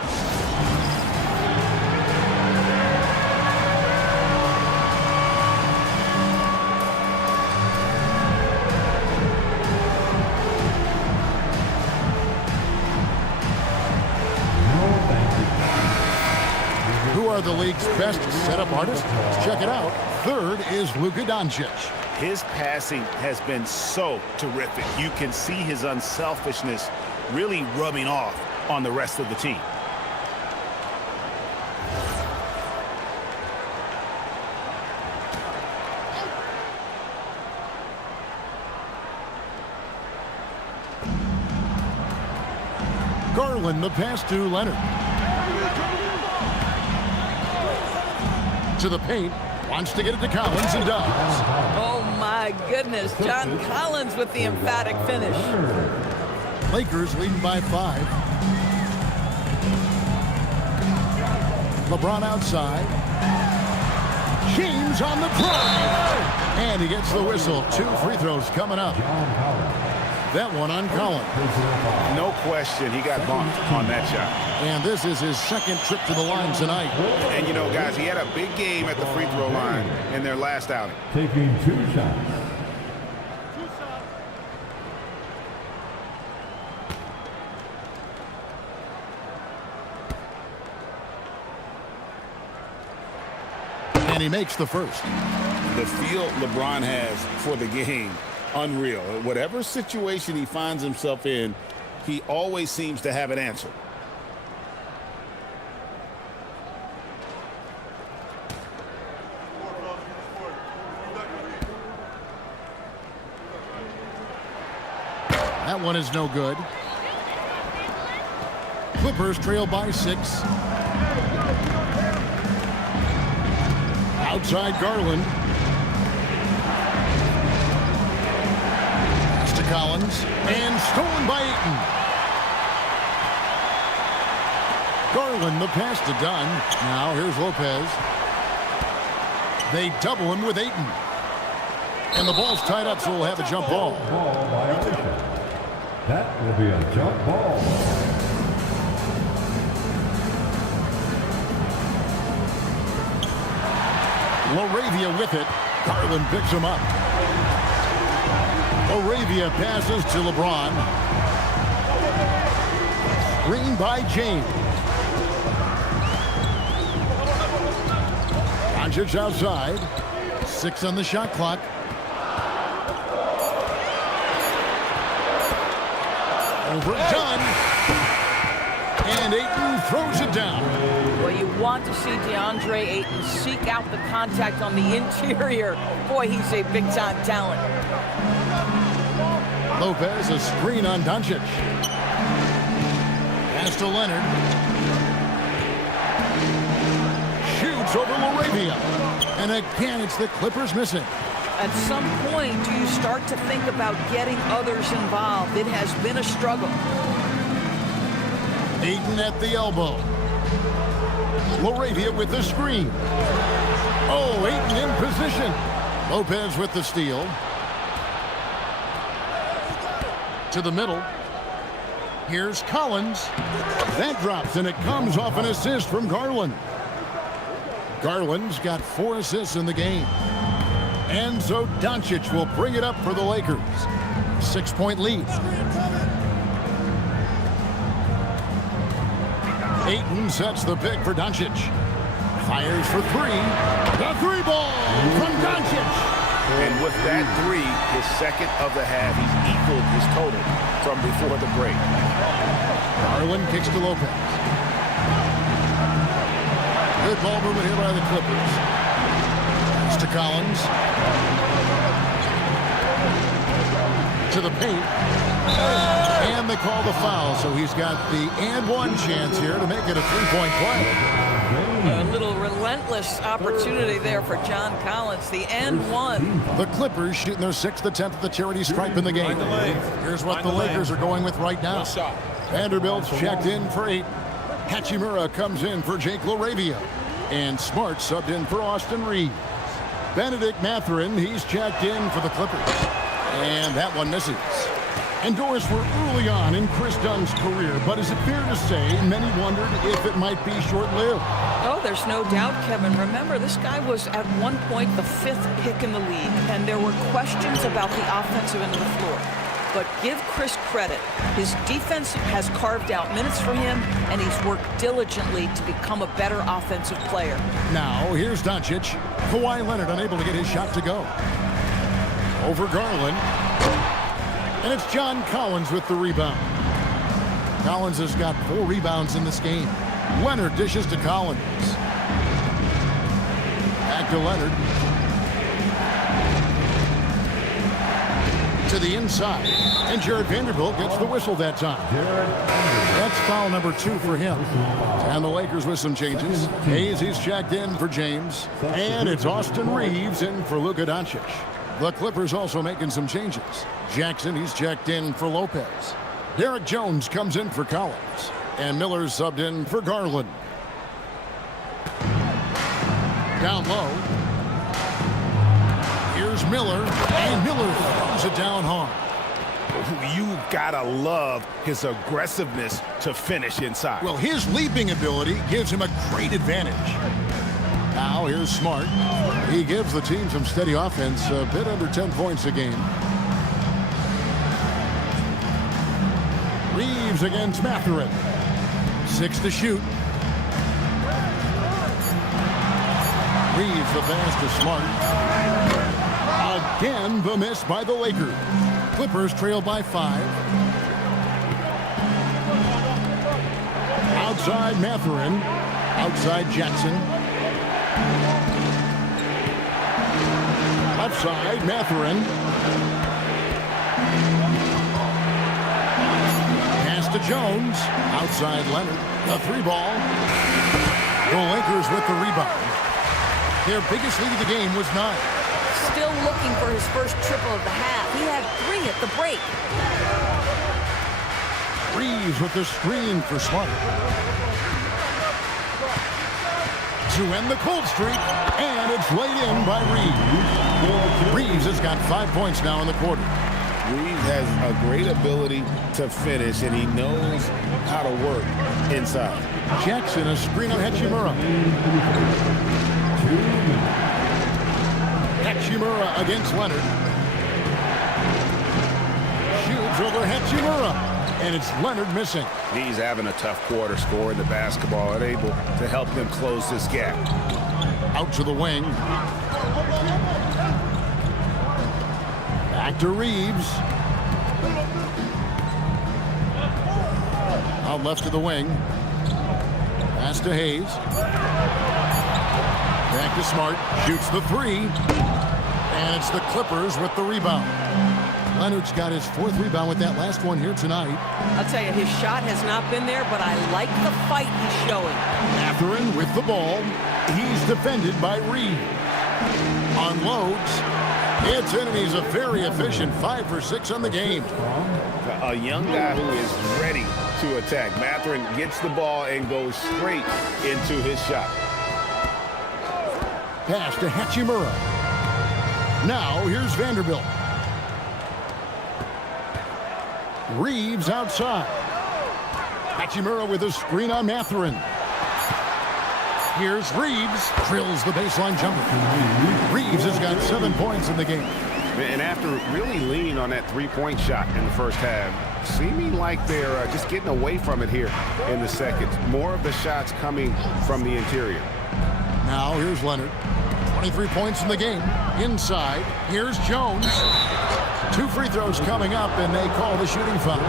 Who are the league's best setup artists? Check it out. 3rd is Luka Doncic. His passing has been so terrific. You can see his unselfishness really rubbing off on the rest of the team. Garland, the pass to Leonard. To the paint, wants to get it to Collins and does. Oh my goodness, John Collins with the emphatic finish. Lakers leading by 5. LeBron outside. James on the drive. And he gets the whistle. 2 free throws coming up. That one on Collins. No question, he got bumped on that shot. And this is his 2nd trip to the line tonight. And, you know, guys, he had a big game at the free throw line in their last outing. Taking 2 shots. And he makes the first. The feel LeBron has for the game, unreal. Whatever situation he finds himself in, he always seems to have an answer. That one is no good. Clippers trail by 6. Outside Garland. Pass to Collins. And stolen by Ayton. Garland, the pass to Dunn. Now here's Lopez. They double him with Ayton. And the ball's tied up, so we'll have a jump ball. Ball violation. That will be a jump ball. Laravia with it. Garland picks him up. Laravia passes to LeBron. Screen by James. Doncic outside. 6 on the shot clock. Overdone. And Ayton throws it down. Well, you want to see DeAndre Ayton seek out the contact on the interior. Boy, he's a big-time talent. Lopez, a screen on Doncic. Pass to Leonard. Shoots over Laravia. And again, it's the Clippers missing. At some point, do you start to think about getting others involved? It has been a struggle. Ayton at the elbow. Laravia with the screen. Oh, Ayton in position. Lopez with the steal. To the middle. Here's Collins. That drops, and it comes off an assist from Garland. Garland's got 4 assists in the game. And so Doncic will bring it up for the Lakers. 6-point lead. Ayton sets the pick for Doncic. Fires for 3. The 3 ball from Doncic. And with that 3, his second of the half, he's equaled his total from before the break. Garland kicks to Lopez. Good ball movement here by the Clippers. It's to Collins. To the paint. And they call the foul, so he's got the and one chance here to make it a 3-point play. A little relentless opportunity there for John Collins, the and one. The Clippers shooting their 6th attempt at the charity stripe in the game. Here's what the Lakers are going with right now. Vanderbilt's checked in for 8. Hachimura comes in for Jake Laravia. And Smart subbed in for Austin Reeves. Benedict Mathurin, he's checked in for the Clippers. And that one misses. And Doris, we're early on in Chris Dunn's career, but is it fair to say many wondered if it might be short-lived? Oh, there's no doubt, Kevin. Remember, this guy was at one point the 5th pick in the league, and there were questions about the offensive end of the floor. But give Chris credit. His defense has carved out minutes for him, and he's worked diligently to become a better offensive player. Now, here's Doncic. Kawhi Leonard unable to get his shot to go. Over Garland. And it's John Collins with the rebound. Collins has got 4 rebounds in this game. Leonard dishes to Collins. Back to Leonard. To the inside. And Jared Vanderbilt gets the whistle that time. That's foul number 2 for him. And the Lakers with some changes. Hayes, he's checked in for James. And it's Austin Reeves in for Luka Doncic. The Clippers also making some changes. Jackson, he's checked in for Lopez. Derek Jones comes in for Collins. And Miller's subbed in for Garland. Down low. Here's Miller. And Miller throws it down hard. You gotta love his aggressiveness to finish inside. Well, his leaping ability gives him a great advantage. Now here's Smart. He gives the team some steady offense, a bit under 10 points a game. Reeves against Mathurin. 6 to shoot. Reeves the pass to Smart. Again, the miss by the Lakers. Clippers trail by 5. Outside Mathurin. Outside Jackson. Left side, Mathurin. Pass to Jones. Outside Leonard. The 3 ball. The Lakers with the rebound. Their biggest lead of the game was 9. Still looking for his first triple of the half. He had 3 at the break. Reeves with the screen for Smart. To end the cold streak, and it's laid in by Reeves. Reeves has got 5 points now in the quarter. Reeves has a great ability to finish, and he knows how to work inside. Jackson, a screen on Hachimura. Hachimura against Leonard. Shoots over Hachimura. And it's Leonard missing. He's having a tough quarter, scoring the basketball and able to help them close this gap. Out to the wing. Back to Reeves. Out left to the wing. Pass to Hayes. Back to Smart. Shoots the 3. And it's the Clippers with the rebound. Leonard's got his 4th rebound with that last one here tonight. I'll tell you, his shot has not been there, but I like the fight he's showing. Mathurin with the ball. He's defended by Reeves. Unloads. It's in, and he's a very efficient 5 for 6 on the game. A young guy who is ready to attack. Mathurin gets the ball and goes straight into his shot. Pass to Hachimura. Now here's Vanderbilt. Reeves outside. Hachimura with a screen on Mathurin. Here's Reeves. Drills the baseline jumper. Reeves has got 7 points in the game. And after really leaning on that three-point shot in the first half, seeming like they're just getting away from it here in the second. More of the shots coming from the interior. Now here's Leonard. 23 points in the game. Inside, here's Jones. 2 free throws coming up, and they call the shooting foul.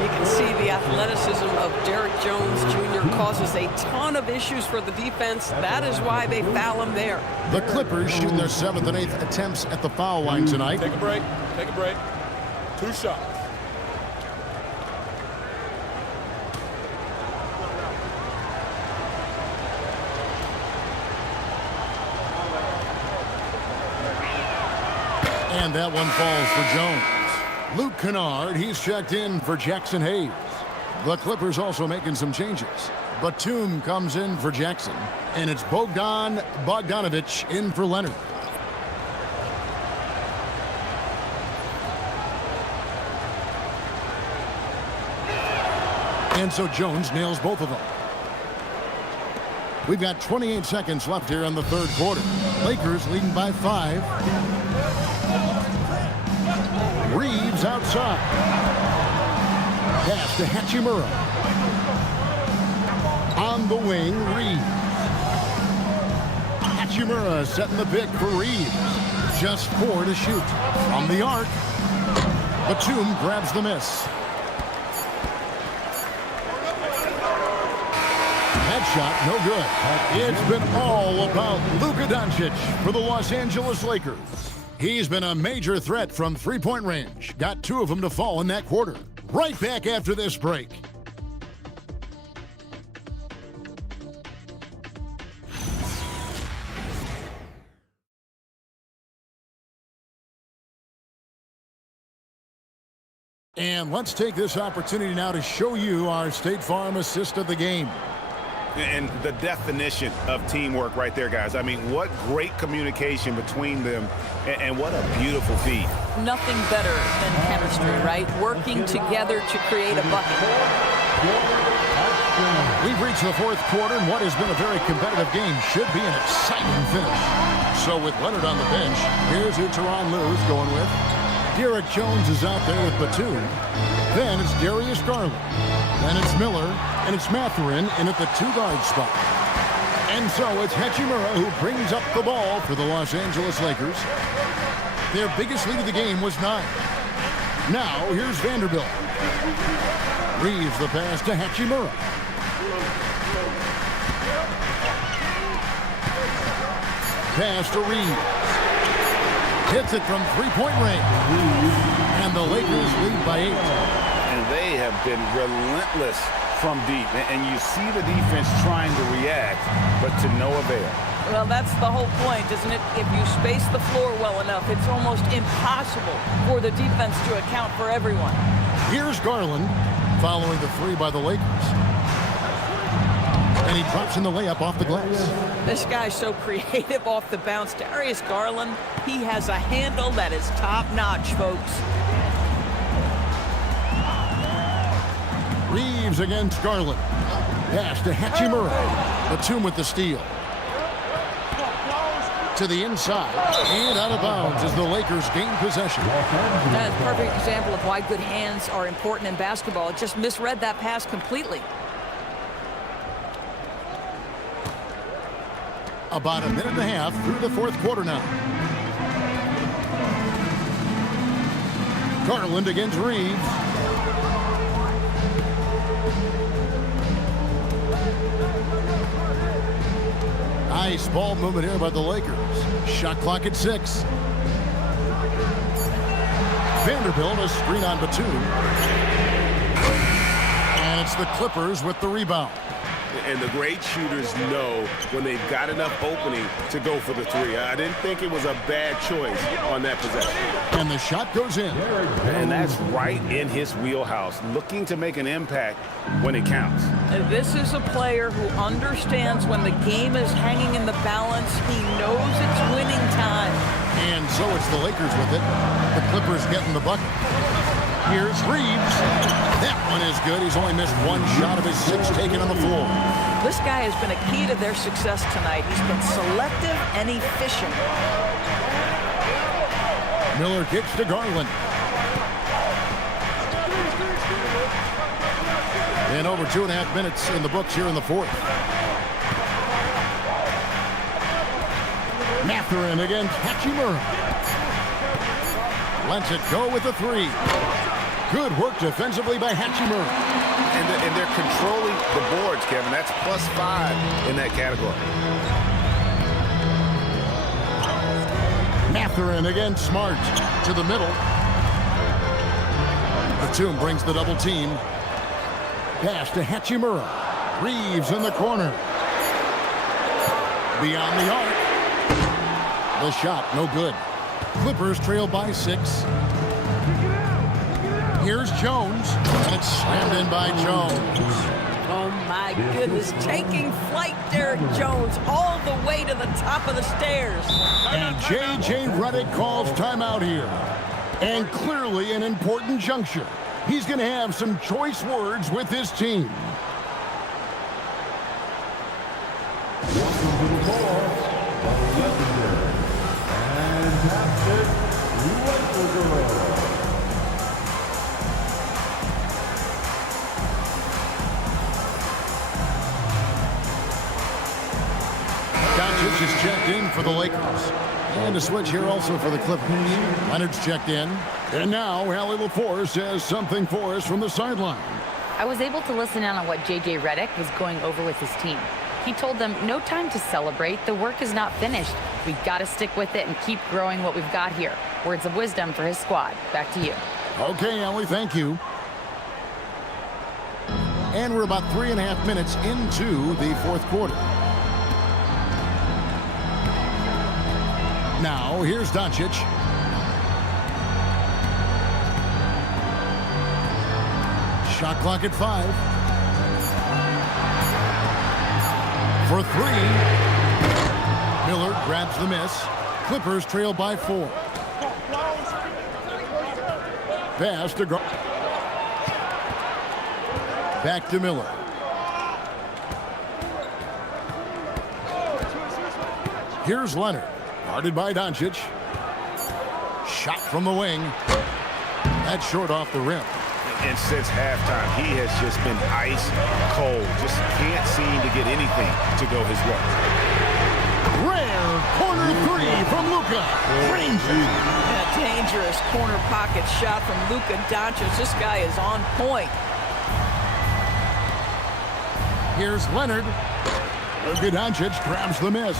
You can see the athleticism of Derek Jones Jr. causes a ton of issues for the defense. That is why they foul him there. The Clippers shooting their 7th and 8th attempts at the foul line tonight. Take a break. Take a break. 2 shots. And that one falls for Jones. Luke Kennard, he's checked in for Jackson Hayes. The Clippers also making some changes. Batum comes in for Jackson, and it's Bogdanovich in for Leonard. And so Jones nails both of them. We've got 28 seconds left here in the third quarter. Lakers leading by 5. Reeves outside. Pass to Hachimura. On the wing, Reeves. Hachimura setting the pick for Reeves. Just 4 to shoot. From the arc. Batum grabs the miss. That shot, no good. It's been all about Luka Doncic for the Los Angeles Lakers. He's been a major threat from three-point range. Got 2 of them to fall in that quarter. Right back after this break. And let's take this opportunity now to show you our State Farm assist of the game. And the definition of teamwork right there, guys. I mean, what great communication between them, and what a beautiful feed. Nothing better than chemistry, right? Working together to create a bucket. We've reached the fourth quarter, and what has been a very competitive game should be an exciting finish. So with Leonard on the bench, here's who Tyronn Lue's going with. Derek Jones is out there with Batum. Then it's Darius Garland. Then it's Miller, and it's Mathurin in at the 2-guard spot. And so it's Hachimura who brings up the ball for the Los Angeles Lakers. Their biggest lead of the game was 9. Now here's Vanderbilt. Reeves the pass to Hachimura. Pass to Reeves. Hits it from 3-point range. And the Lakers lead by 8. And they have been relentless from deep. And you see the defense trying to react, but to no avail. Well, that's the whole point, isn't it? If you space the floor well enough, it's almost impossible for the defense to account for everyone. Here's Garland following the 3 by the Lakers. And he drops in the layup off the glass. This guy's so creative off the bounce. Darius Garland, he has a handle that is top-notch, folks. Reeves against Garland. Pass to Hachimura. Batum with the steal. To the inside and out of bounds as the Lakers gain possession. That's a perfect example of why good hands are important in basketball. It just misread that pass completely. About a minute and a half through the fourth quarter now. Garland against Reeves. Nice ball movement here by the Lakers. Shot clock at 6. Vanderbilt a screen on Batum. And it's the Clippers with the rebound. And the great shooters know when they've got enough opening to go for the three. I didn't think it was a bad choice on that possession. And the shot goes in. And that's right in his wheelhouse, looking to make an impact when it counts. This is a player who understands when the game is hanging in the balance. He knows it's winning time. And so it's the Lakers with it. The Clippers getting the bucket. Here's Reeves. That one is good. He's only missed one shot of his 6 taken on the floor. This guy has been a key to their success tonight. He's been selective and efficient. Miller kicks to Garland. And over 2.5 minutes in the books here in the fourth. Mathurin against Hachimura. Lets it go with the 3. Good work defensively by Hachimura. And they're controlling the boards, Kevin. That's +5 in that category. Mathurin against Smart to the middle. Batum brings the double team. Pass to Hachimura. Reeves in the corner. Beyond the arc. The shot, no good. Clippers trail by 6. Here's Jones. And it's slammed in by Jones. Oh, my goodness. Taking flight, Derek Jones, all the way to the top of the stairs. And J.J. Redick calls timeout here. And clearly an important juncture. He's going to have some choice words with his team. Doncic is checked in for the Lakers. And a switch here also for the Clippers. Leonard's checked in. And now Allie LaForce has something for us from the sideline. I was able to listen in on what J.J. Redick was going over with his team. He told them, no time to celebrate. The work is not finished. We've got to stick with it and keep growing what we've got here. Words of wisdom for his squad. Back to you. Okay, Allie, thank you. And we're about 3.5 minutes into the fourth quarter. Now, here's Doncic. Shot clock at 5. For 3. Miller grabs the miss. Clippers trail by 4. Pass to back to Miller. Here's Leonard. Guarded by Doncic. Shot from the wing. That's short off the rim. And since halftime, he has just been ice cold. Just can't seem to get anything to go his way. Rare corner 3 from Luka. A dangerous corner pocket shot from Luka Doncic. This guy is on point. Here's Leonard. Luka Doncic grabs the miss.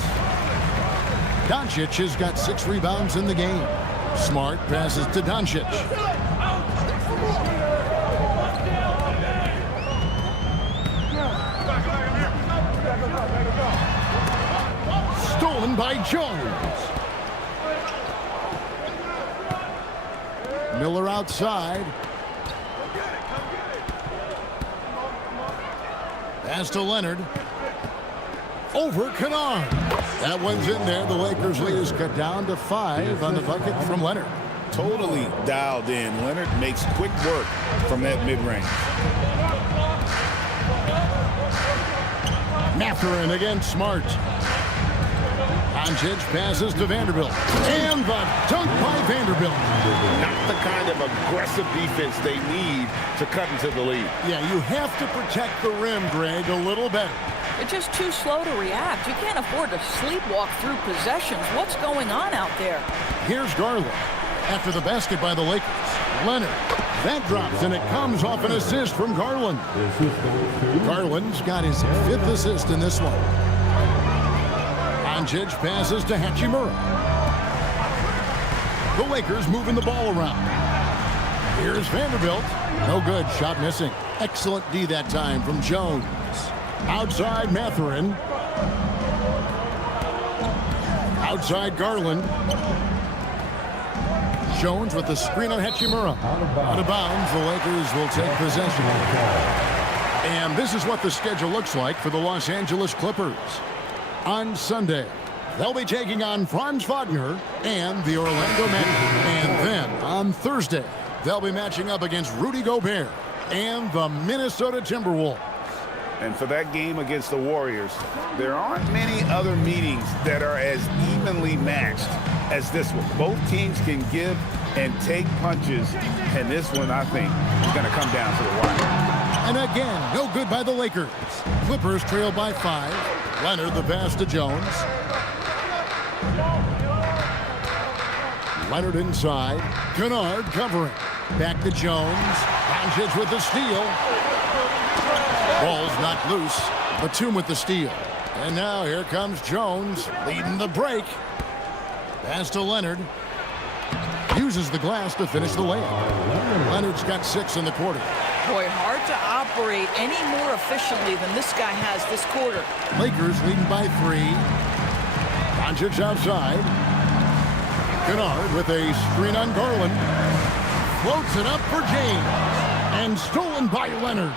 Doncic has got 6 rebounds in the game. Smart passes to Doncic. Stolen by Jones. Miller outside. Pass to Leonard. Over Kennard. That one's in there. The Lakers lead is cut down to 5 on the bucket from Leonard. Totally dialed in. Leonard makes quick work from that mid-range. Mathurin against Smart. Doncic passes to Vanderbilt. And the dunk by Vanderbilt. Not the kind of aggressive defense they need to cut into the lead. Yeah, you have to protect the rim, Greg, a little better. They're just too slow to react. You can't afford to sleepwalk through possessions. What's going on out there? Here's Garland. After the basket by the Lakers. Leonard. That drops, and it comes off an assist from Garland. Garland's got his 5th assist in this one. Doncic passes to Hachimura. The Lakers moving the ball around. Here's Vanderbilt. No good. Shot missing. Excellent D that time from Jones. Outside Mathurin. Outside Garland. Jones with the screen on Hachimura. Out of bounds, the Lakers will take possession. And this is what the schedule looks like for the Los Angeles Clippers. On Sunday, they'll be taking on Franz Wagner and the Orlando Magic. And then on Thursday, they'll be matching up against Rudy Gobert and the Minnesota Timberwolves. And for that game against the Warriors, there aren't many other meetings that are as evenly matched as this one. Both teams can give and take punches, and this one, I think, is going to come down to the wire. And again, no good by the Lakers. Clippers trail by 5. Leonard the pass to Jones. Leonard inside. Kennard covering. Back to Jones. Doncic with the steal. Ball's knocked loose. Batum with the steal. And now here comes Jones leading the break. Pass to Leonard. Uses the glass to finish the layup. Leonard's got 6 in the quarter. Boy, hard to operate any more efficiently than this guy has this quarter. Lakers leading by 3. Doncic outside. Kennard with a screen on Garland. Floats it up for James. And stolen by Leonard.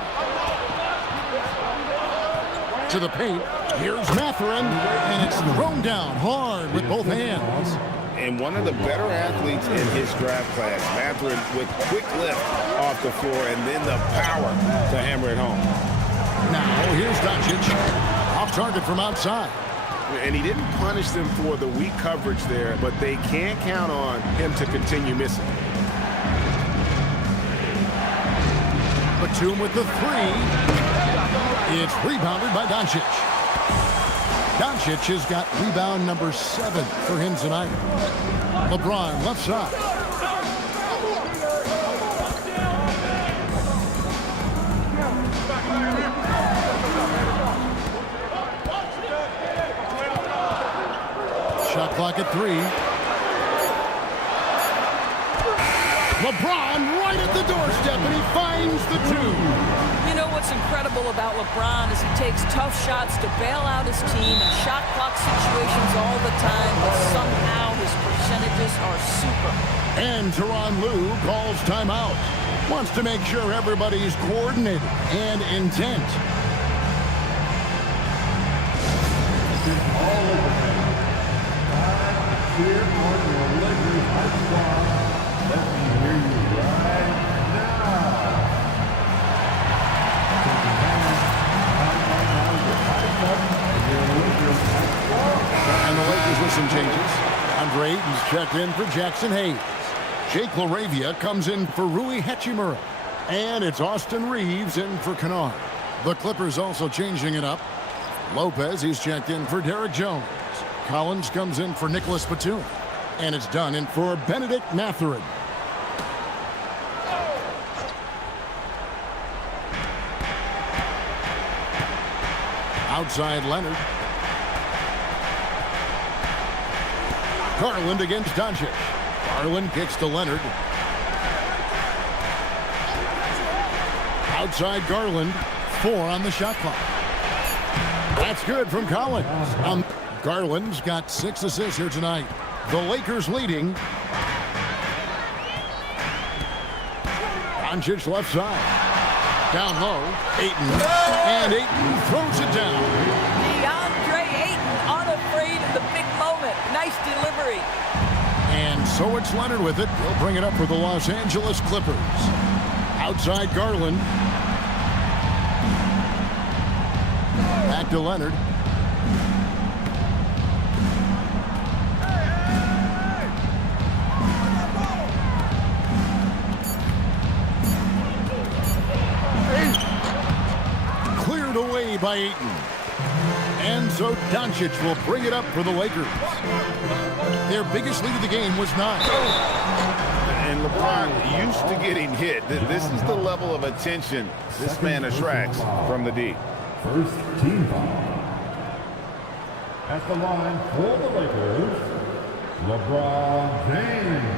To the paint. Here's Mathurin. And it's thrown down hard with both hands. And one of the better athletes in his draft class, Mathurin, with quick lift off the floor and then the power to hammer it home. Now here's Doncic. Off target from outside. And he didn't punish them for the weak coverage there, but they can't count on him to continue missing. Batum with the 3. It's rebounded by Doncic. Doncic has got rebound number 7 for him tonight. LeBron left side. Shot clock at 3. LeBron right at the doorstep, and he finds the 2. You know what's incredible about LeBron is he takes tough shots to bail out his team in shot clock situations all the time, but somehow his percentages are super. And Tyronn Lue calls timeout. Wants to make sure everybody's coordinated and intent. Here on your Lakers high squad. Let me hear you right now. And the Lakers with some changes. Andre Ayton's checked in for Jackson Hayes. Jake LaRavia comes in for Rui Hachimura. And it's Austin Reeves in for Kennard. The Clippers also changing it up. Lopez, he's checked in for Derek Jones. Collins comes in for Nicholas Batum. And it's done in for Benedict Mathurin. Outside Leonard. Garland against Doncic. Garland kicks to Leonard. Outside Garland. 4 on the shot clock. That's good from Collins. Garland's got 6 assists here tonight. The Lakers leading. Doncic left side. Down low. Ayton. And Ayton throws it down. DeAndre Ayton unafraid of the big moment. Nice delivery. And so it's Leonard with it. He'll bring it up for the Los Angeles Clippers. Outside Garland. Back to Leonard. Cleared away by Ayton. And so Doncic will bring it up for the Lakers. Their biggest lead of the game was 9. And LeBron used to getting hit. This is the level of attention this man attracts from the D. First team foul. At the line for the Lakers, LeBron James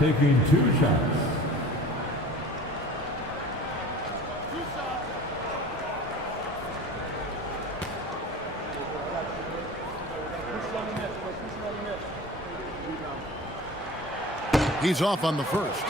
taking 2 shots. He's off on the first.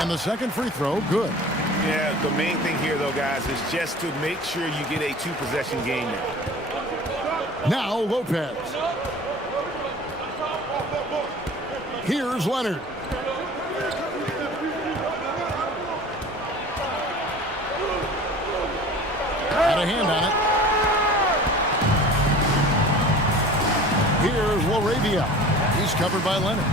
And the second free throw, good. Yeah, the main thing here, though, guys, is just to make sure you get a two-possession game now. Now Lopez. Here's Leonard. Had a hand on it. Here's Laravia. He's covered by Leonard.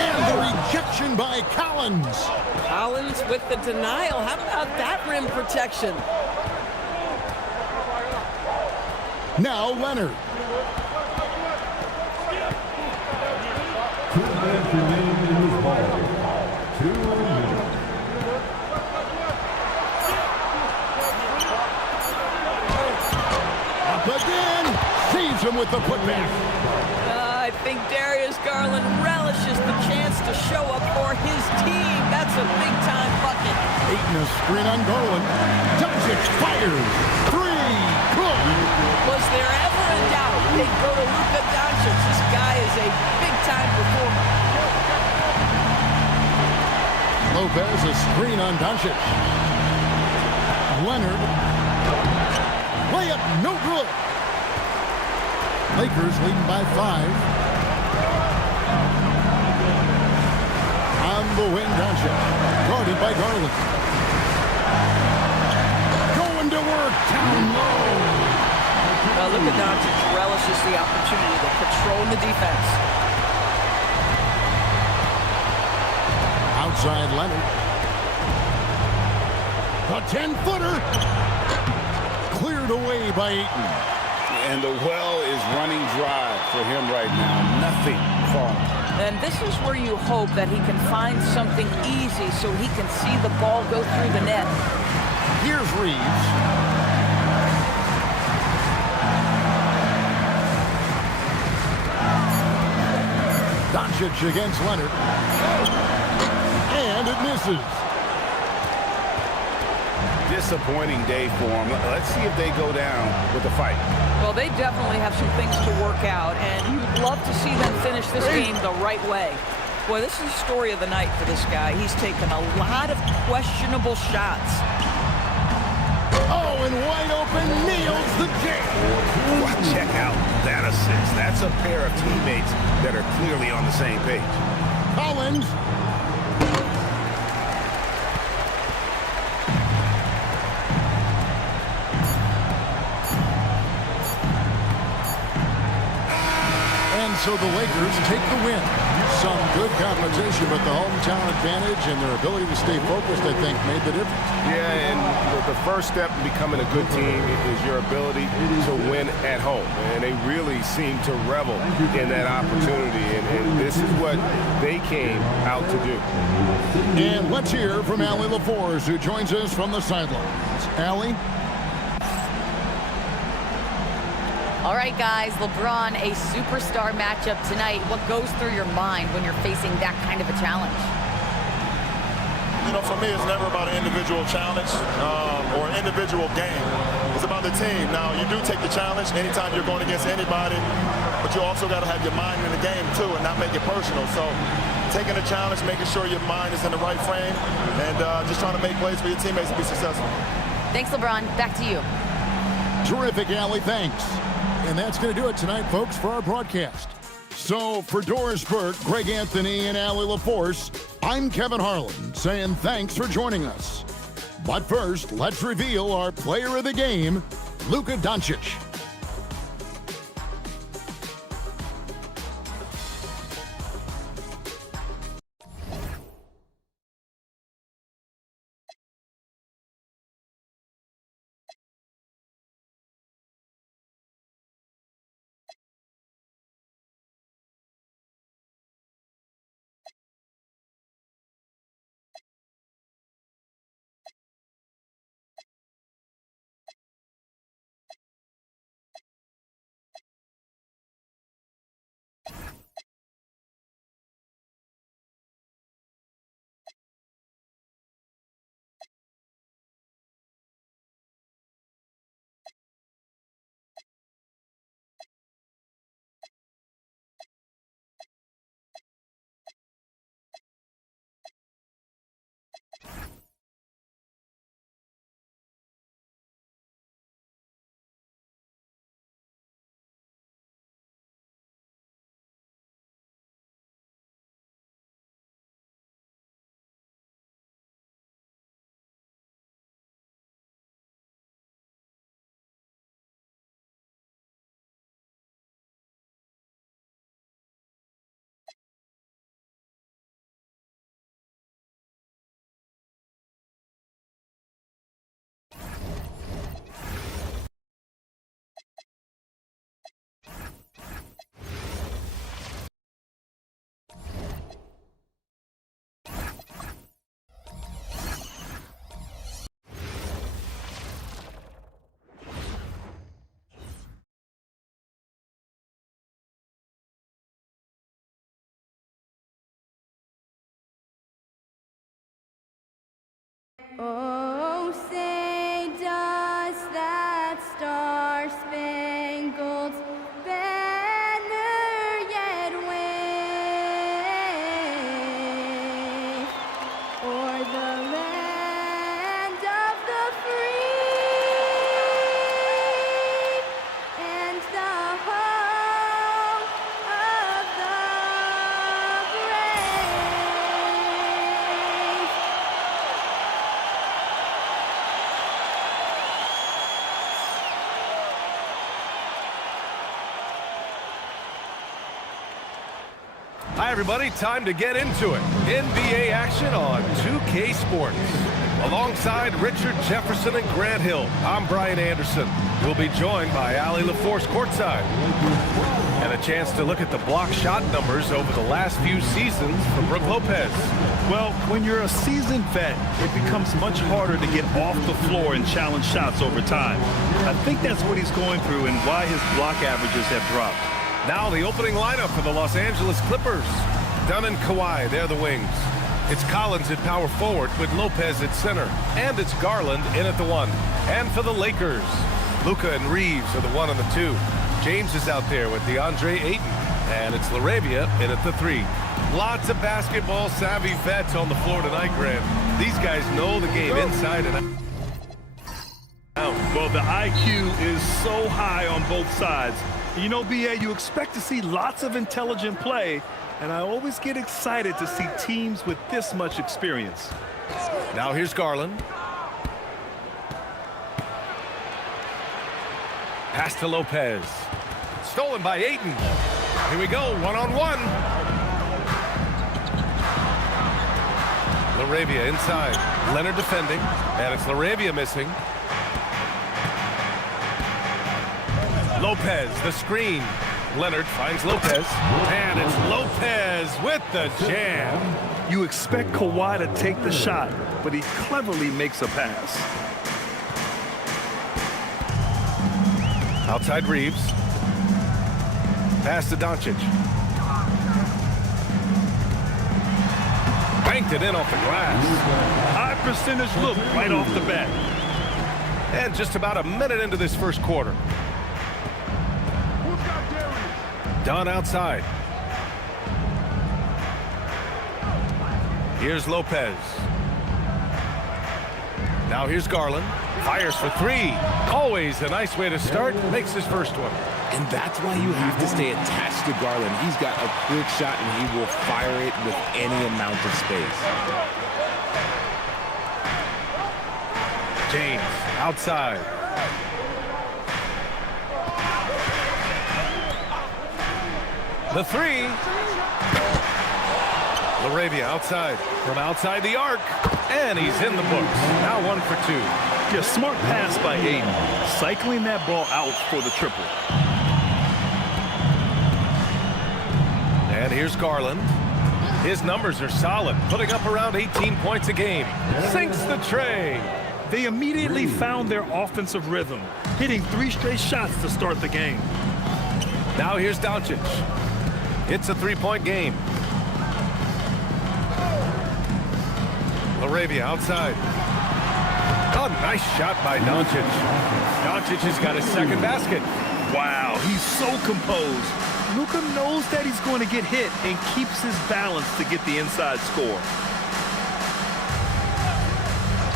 And the rejection by Collins. Collins with the denial. How about that rim protection? Now Leonard. 2 minutes remaining in this ball. 2 minutes. Up again. Sees him with the putback. I think Darius Garland relishes the chance to show up for his team. That's a big-time bucket. Aiton a screen on Garland. Doncic fires. Three. Good. Was there ever a doubt they'd go to Luka Doncic? This guy is a big-time performer. Lopez a screen on Doncic. Leonard. Layup no good. Lakers leading by 5. On the wing, Doncic. Guarded by Garland. Going to work. Down low. Luka Doncic relishes the opportunity to control the defense. Outside Leonard. A 10-footer. Cleared away by Aiton. And the well is running dry for him right now. Nothing falling. And this is where you hope that he can find something easy so he can see the ball go through the net. Here's Reeves. Doncic against Leonard. And it misses. Disappointing day for him. Let's see if they go down with a fight. Well, they definitely have some things to work out, and you'd love to see them finish this game the right way. Boy, this is the story of the night for this guy. He's taken a lot of questionable shots. Oh, and wide open, nails the jam. Check out that assist. That's a pair of teammates that are clearly on the same page. Collins. So the Lakers take the win. Some good competition, but the hometown advantage and their ability to stay focused, I think, made the difference. Yeah, and the first step in becoming a good team is your ability to win at home. And they really seem to revel in that opportunity, and this is what they came out to do. And let's hear from Allie LaForce, who joins us from the sidelines. Allie? All right, guys, LeBron, a superstar matchup tonight. What goes through your mind when you're facing that kind of a challenge? You know, for me, it's never about an individual challenge or an individual game. It's about the team. Now, you do take the challenge anytime you're going against anybody, but you also got to have your mind in the game, too, and not make it personal. So taking the challenge, making sure your mind is in the right frame, and just trying to make plays for your teammates to be successful. Thanks, LeBron. Back to you. Terrific, Allie. Thanks. And that's going to do it tonight, folks, for our broadcast. So for Doris Burke, Greg Anthony, and Allie LaForce, I'm Kevin Harlan saying thanks for joining us. But first, let's reveal our player of the game, Luka Doncic. Oh, say does that star-spangled banner yet wave o'er the land of the free and the home of the brave? Hi, everybody. Time to get into it. NBA action on 2K Sports. Alongside Richard Jefferson and Grant Hill, I'm Brian Anderson. We'll be joined by Allie LaForce courtside. And a chance to look at the block shot numbers over the last few seasons for Brook Lopez. Well, when you're a seasoned vet, it becomes much harder to get off the floor and challenge shots over time. I think that's what he's going through and why his block averages have dropped. Now the opening lineup for the Los Angeles Clippers. Dunn and Kawhi, they're the wings. It's Collins at power forward with Lopez at center. And it's Garland in at the 1. And for the Lakers, Luka and Reeves are the 1 and the 2. James is out there with DeAndre Ayton. And it's LaRavia in at the 3. Lots of basketball savvy vets on the floor tonight, Grant. These guys know the game inside and out. Well, the IQ is so high on both sides. You know, BA, you expect to see lots of intelligent play, and I always get excited to see teams with this much experience. Now here's Garland. Pass to Lopez. Stolen by Ayton. Here we go, one-on-one. LaRavia inside. Leonard defending, and it's LaRavia missing. Lopez, the screen. Leonard finds Lopez, and it's Lopez with the jam. You expect Kawhi to take the shot, but he cleverly makes a pass. Outside Reeves. Pass to Doncic. Banked it in off the glass. High percentage look right off the bat. And just about a minute into this first quarter. Dunn outside. Here's Lopez. Now here's Garland. Fires for 3. Always a nice way to start. Makes his first one. And that's why you have to stay attached to Garland. He's got a quick shot, and he will fire it with any amount of space. James outside. The 3. LaRavia outside. From outside the arc. And he's in the books. Now 1 for 2. Yeah, smart pass by Ayton. Cycling that ball out for the triple. And here's Garland. His numbers are solid. Putting up around 18 points a game. Sinks the tray. They immediately found their offensive rhythm, hitting 3 straight shots to start the game. Now here's Doncic. It's a 3-point game. LaRavia outside. Oh, nice shot by Doncic. Doncic has got his second basket. Wow, he's so composed. Luka knows that he's going to get hit and keeps his balance to get the inside score.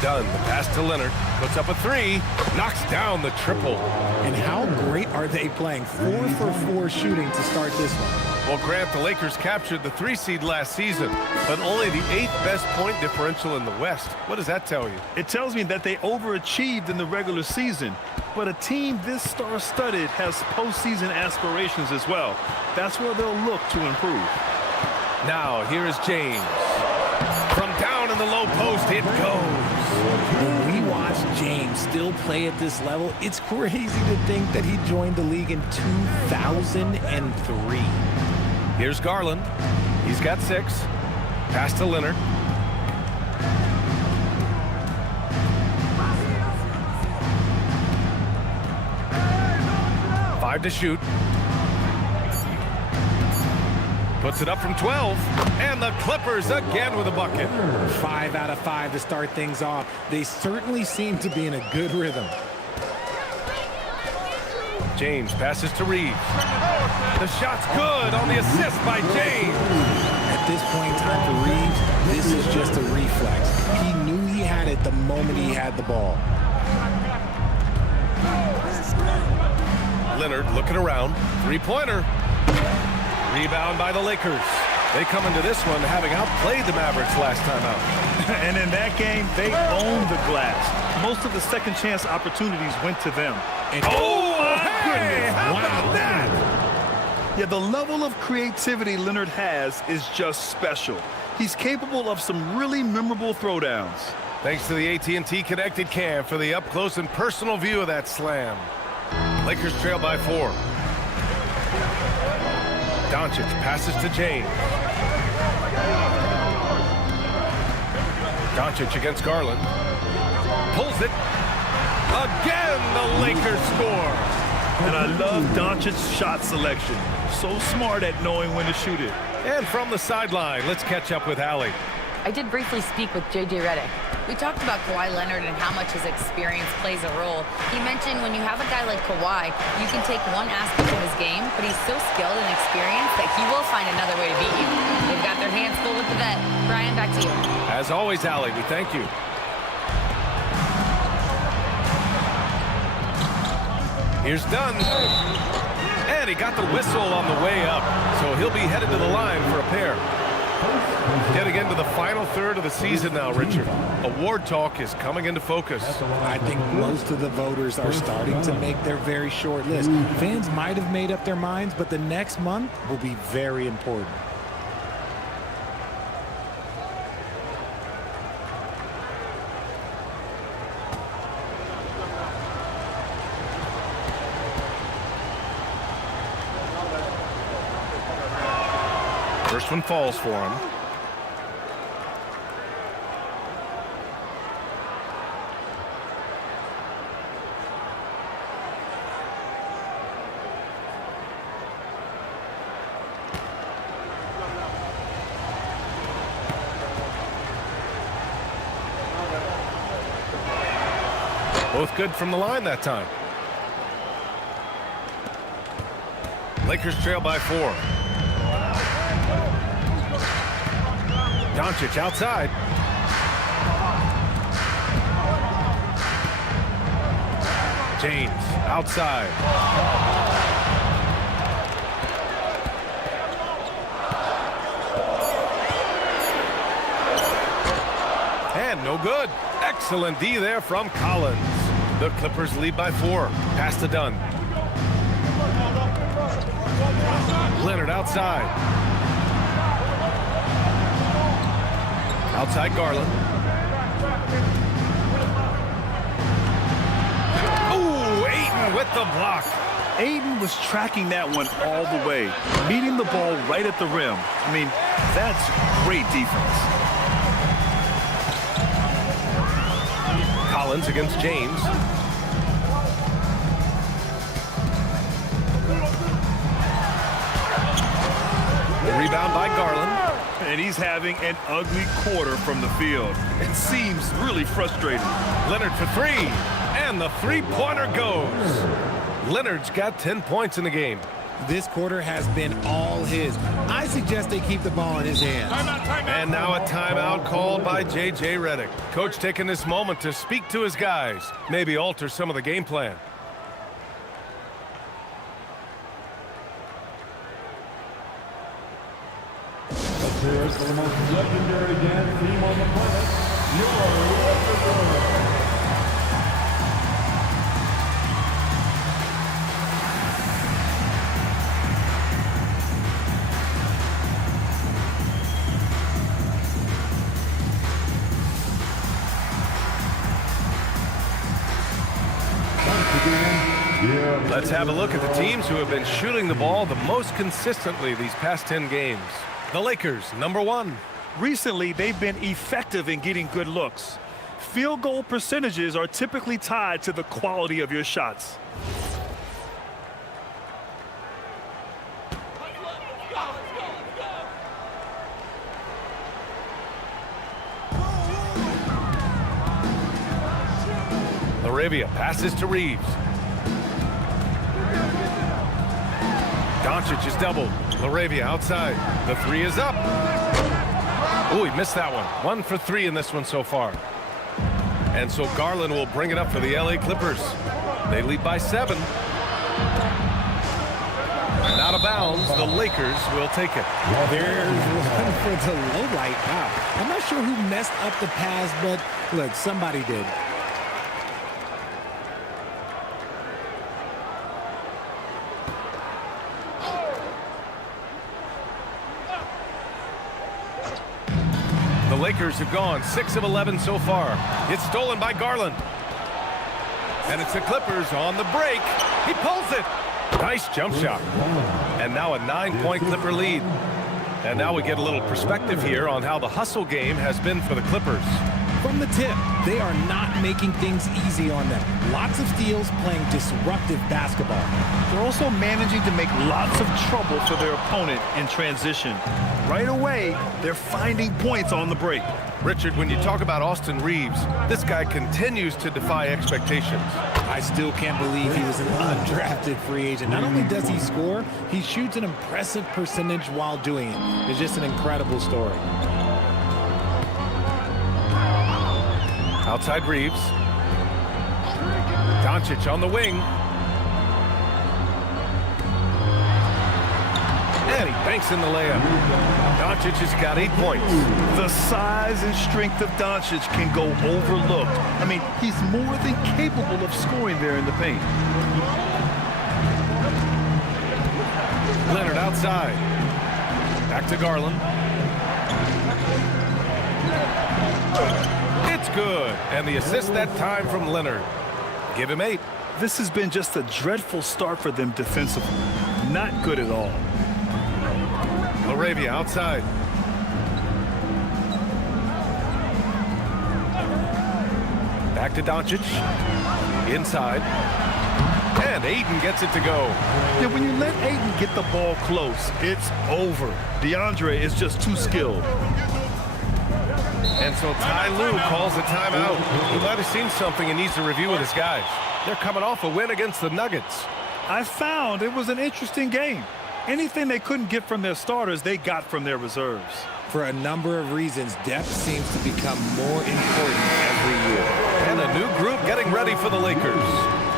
Dunn, the pass to Leonard. Puts up a 3. Knocks down the triple. And how great are they playing? 4 for 4 shooting to start this one. Well, Grant, the Lakers captured the 3 seed last season, but only the 8th best point differential in the West. What does that tell you? It tells me that they overachieved in the regular season, but a team this star-studded has postseason aspirations as well. That's where they'll look to improve. Now, here is James. From down in the low post, it goes. When we watch James still play at this level, it's crazy to think that he joined the league in 2003. Here's Garland. He's got 6. Pass to Leonard. Five to shoot. Puts it up from 12. And the Clippers again with a bucket. 5 out of 5 to start things off. They certainly seem to be in a good rhythm. James passes to Reeves. The shot's good on the assist by James. At this point in time for Reeves, this is just a reflex. He knew he had it the moment he had the ball. Leonard looking around. Three-pointer. Rebound by the Lakers. They come into this one having outplayed the Mavericks last time out. And in that game, they owned the glass. Most of the second chance opportunities went to them. And How about that? Yeah, the level of creativity Leonard has is just special. He's capable of some really memorable throwdowns. Thanks to the AT&T connected cam for the up-close and personal view of that slam. Lakers trail by 4. Doncic passes to James. Doncic against Garland. Pulls it. Again, the Lakers score. And I love Doncic's shot selection. So smart at knowing when to shoot it. And from the sideline, let's catch up with Allie. I did briefly speak with J.J. Redick. We talked about Kawhi Leonard and how much his experience plays a role. He mentioned when you have a guy like Kawhi, you can take one aspect of his game, but he's so skilled and experienced that he will find another way to beat you. They've got their hands full with the vet. Brian, back to you. As always, Allie, we thank you. Here's Dunn. And he got the whistle on the way up, so he'll be headed to the line for a pair. Getting into the final third of the season now, Richard. Award talk is coming into focus. I think most of the voters are starting to make their very short list. Fans might have made up their minds, but the next month will be very important. First one falls for him. Both good from the line that time. Lakers trail by 4. Doncic outside. James outside. And no good. Excellent D there from Collins. The Clippers lead by 4. Pass to Dunn. Leonard outside. Outside Garland. Ooh, Ayton with the block. Ayton was tracking that one all the way, meeting the ball right at the rim. I mean, that's great defense. Collins against James. The rebound by Garland. And he's having an ugly quarter from the field. It seems really frustrating. Leonard for 3. And the three-pointer goes. Leonard's got 10 points in the game. This quarter has been all his. I suggest they keep the ball in his hands. And now a timeout called by J.J. Redick. Coach taking this moment to speak to his guys. Maybe alter some of the game plan. Here's for the most legendary dance team on the planet, your LAKERS. Let's have a look at the teams who have been shooting the ball the most consistently these past 10 games. The Lakers, number 1. Recently, they've been effective in getting good looks. Field goal percentages are typically tied to the quality of your shots. Laravia passes to Reeves. Doncic is doubled. Laravia outside. The three is up. Oh, he missed that one. 1 for 3 in this one so far. And so Garland will bring it up for the LA Clippers. They lead by 7. And out of bounds, the Lakers will take it. There's one for the low light. Wow. I'm not sure who messed up the pass, but look, somebody did. The Lakers have gone 6 of 11 so far. It's stolen by Garland. And it's the Clippers on the break. He pulls it. Nice jump shot. And now a 9-point Clipper lead. And now we get a little perspective here on how the hustle game has been for the Clippers. From the tip, they are not making things easy on them. Lots of steals, playing disruptive basketball. They're also managing to make lots of trouble for their opponent in transition. Right away, they're finding points on the break. Richard, when you talk about Austin Reeves, this guy continues to defy expectations. I still can't believe he was an undrafted free agent. Not only does he score, he shoots an impressive percentage while doing it. It's just an incredible story. Outside Reeves. Doncic on the wing. And he banks in the layup. Doncic has got 8 points. The size and strength of Doncic can go overlooked. I mean, he's more than capable of scoring there in the paint. Leonard outside. Back to Garland. It's good. And the assist that time from Leonard. Give him 8. This has been just a dreadful start for them defensively. Not good at all. Laravia outside. Back to Doncic. Inside. And Ayton gets it to go. Yeah, when you let Ayton get the ball close, it's over. DeAndre is just too skilled. And so Ty Lue calls a timeout. He might have seen something and needs to review with his guys. They're coming off a win against the Nuggets. I found it was an interesting game. Anything they couldn't get from their starters, they got from their reserves. For a number of reasons, depth seems to become more important every year. And a new group getting ready for the Lakers.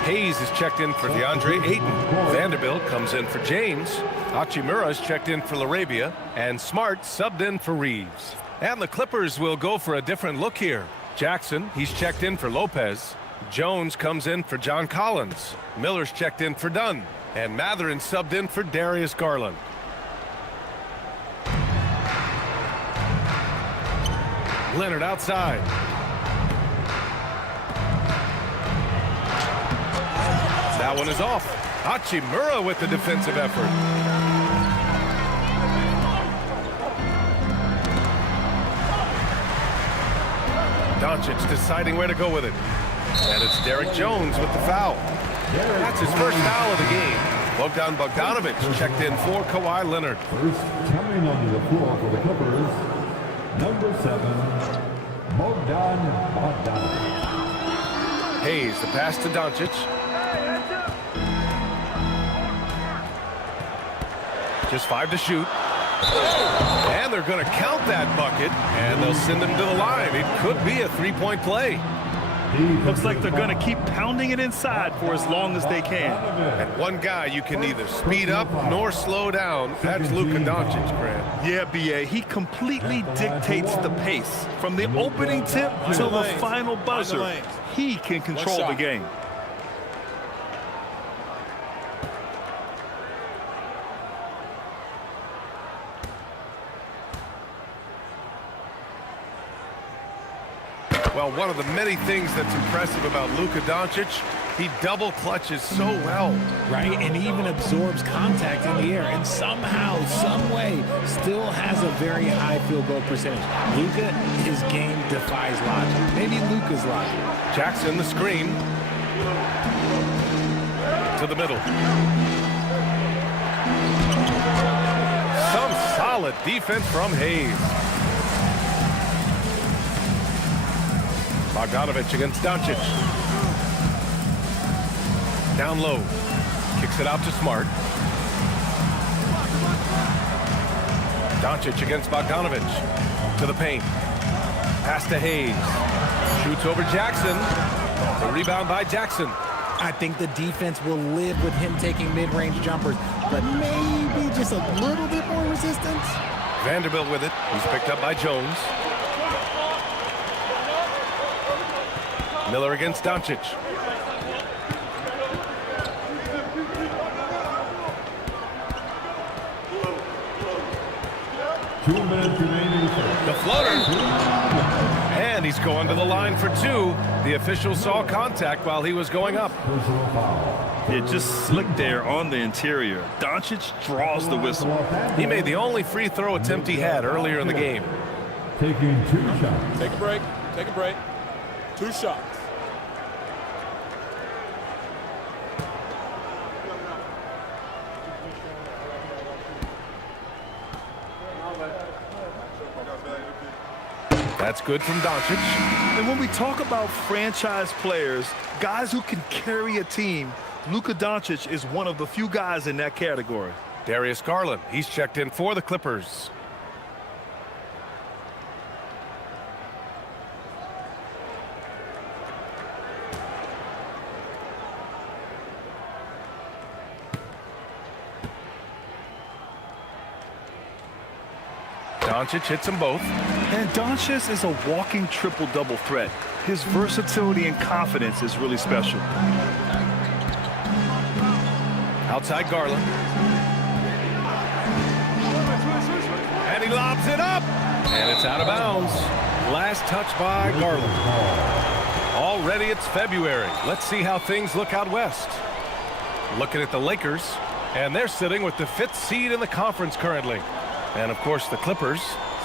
Hayes is checked in for DeAndre Ayton. Vanderbilt comes in for James. Hachimura is checked in for Laravia. And Smart subbed in for Reeves. And the Clippers will go for a different look here. Jackson, he's checked in for Lopez. Jones comes in for John Collins. Miller's checked in for Dunn. And Matherin subbed in for Darius Garland. Leonard outside. That one is off. Hachimura with the defensive effort. Doncic deciding where to go with it. And it's Derek Jones with the foul. That's his first foul of the game. Bogdan Bogdanovic checked in for Kawhi Leonard. First coming onto the floor for the Clippers, number 7, Bogdan Bogdanovic. Hayes, the pass to Doncic. Just 5 to shoot. And they're going to count that bucket, and they'll send him to the line. It could be a 3-point play. Looks like they're going to keep pounding it inside for as long as they can. And one guy you can neither speed up nor slow down. That's Luka Doncic, Grant. Yeah, B.A. He completely dictates the pace. From the opening tip till the final buzzer, he can control the game. Well, one of the many things that's impressive about Luka Doncic, he double clutches so well. Right, and he even absorbs contact in the air, and somehow, some way, still has a very high field goal percentage. Luka, his game defies logic. Maybe Luka's logic. Jackson, the screen. To the middle. Some solid defense from Hayes. Bogdanovic against Doncic. Down low. Kicks it out to Smart. Doncic against Bogdanovich. To the paint. Pass to Hayes. Shoots over Jackson. The rebound by Jackson. I think the defense will live with him taking mid-range jumpers, but maybe just a little bit more resistance. Vanderbilt with it. He's picked up by Jones. Miller against Doncic. The floater. And he's going to the line for two. The official saw contact while he was going up. It just slicked there on the interior. Doncic draws the whistle. He made the only free throw attempt he had earlier in the game. Taking 2 shots. Take a break. Take a break. 2 shots. That's good from Doncic. And when we talk about franchise players, guys who can carry a team, Luka Doncic is one of the few guys in that category. Darius Garland, he's checked in for the Clippers. Doncic hits them both. And Doncic is a walking triple-double threat. His versatility and confidence is really special. Outside Garland. And he lobs it up. And it's out of bounds. Last touch by Garland. Already it's February. Let's see how things look out west. Looking at the Lakers. And they're sitting with the 5th seed in the conference currently. And, of course, the Clippers,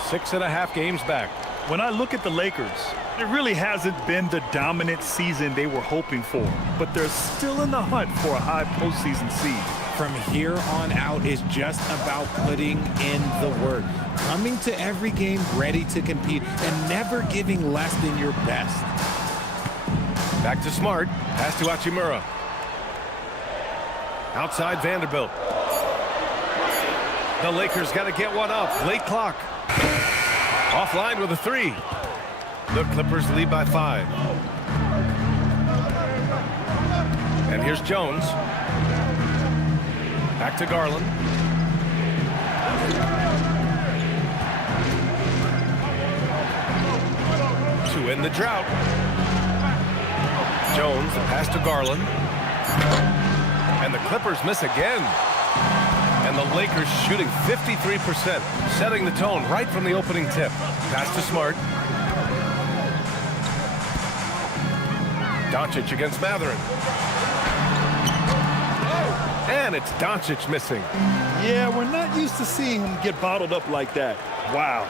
6.5 games back. When I look at the Lakers, it really hasn't been the dominant season they were hoping for. But they're still in the hunt for a high postseason seed. From here on out is just about putting in the work. Coming to every game ready to compete and never giving less than your best. Back to Smart. Pass to Hachimura. Outside Vanderbilt. The Lakers got to get one up. Late clock. Offline with a 3. The Clippers lead by 5. And here's Jones. Back to Garland. To end the drought. Jones, the pass to Garland. And the Clippers miss again. And the Lakers shooting 53%, setting the tone right from the opening tip. Pass to Smart. Doncic against Matherin. And it's Doncic missing. Yeah, we're not used to seeing him get bottled up like that. Wow.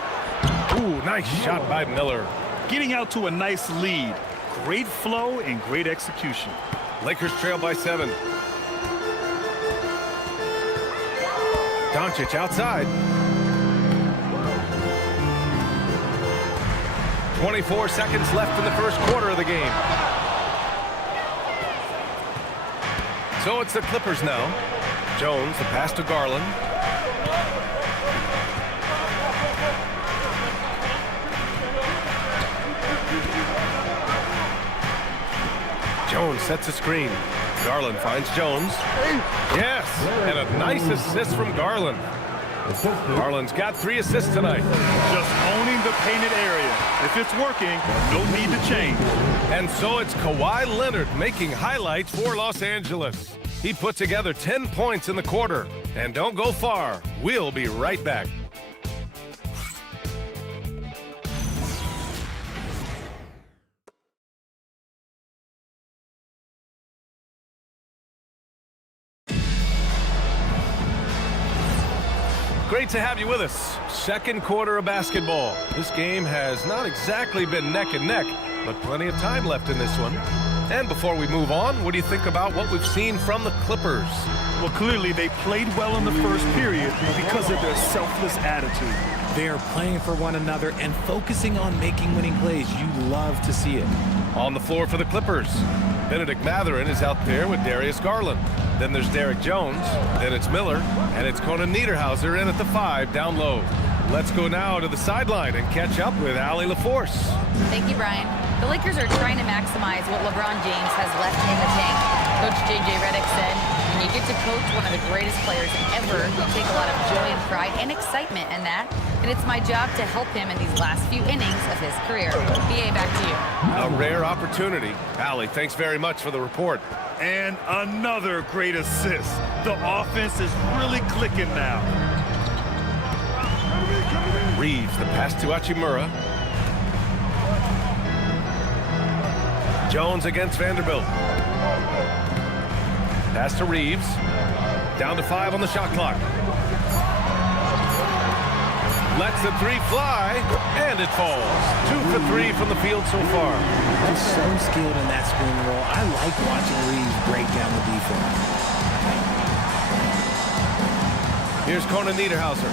Ooh, nice shot by Miller. Getting out to a nice lead. Great flow and great execution. Lakers trail by 7. Doncic outside. 24 seconds left in the first quarter of the game. So it's the Clippers now. Jones, the pass to Garland. Jones sets a screen. Garland finds Jones. Yes, and a nice assist from Garland. Garland's got 3 assists tonight. Just owning the painted area. If it's working, no need to change. And so it's Kawhi Leonard making highlights for Los Angeles. He put together 10 points in the quarter. And don't go far. We'll be right back. Great to have you with us. Second quarter of basketball. This game has not exactly been neck and neck, but plenty of time left in this one. And before we move on, what do you think about what we've seen from the Clippers? Well, clearly they played well in the first period because of their selfless attitude. They are playing for one another and focusing on making winning plays. You love to see it. On the floor for the Clippers. Benedict Mathurin is out there with Darius Garland. Then there's Derek Jones. Then it's Miller. And it's Conan Niederhauser in at the 5 down low. Let's go now to the sideline and catch up with Allie LaForce. Thank you, Brian. The Lakers are trying to maximize what LeBron James has left in the tank. Coach J.J. Redick said, when you get to coach one of the greatest players ever, you take a lot of joy and pride and excitement in that. And it's my job to help him in these last few innings of his career. B.A., back to you. A rare opportunity. Allie, thanks very much for the report. And another great assist. The offense is really clicking now. Reeves, the pass to Hachimura. Jones against Vanderbilt. Pass to Reeves. Down to 5 on the shot clock. Lets the 3 fly, and it falls. 2 for 3 from the field so far. He's so skilled in that screen roll. I like watching Reeves break down the defense. Here's Conan Niederhauser.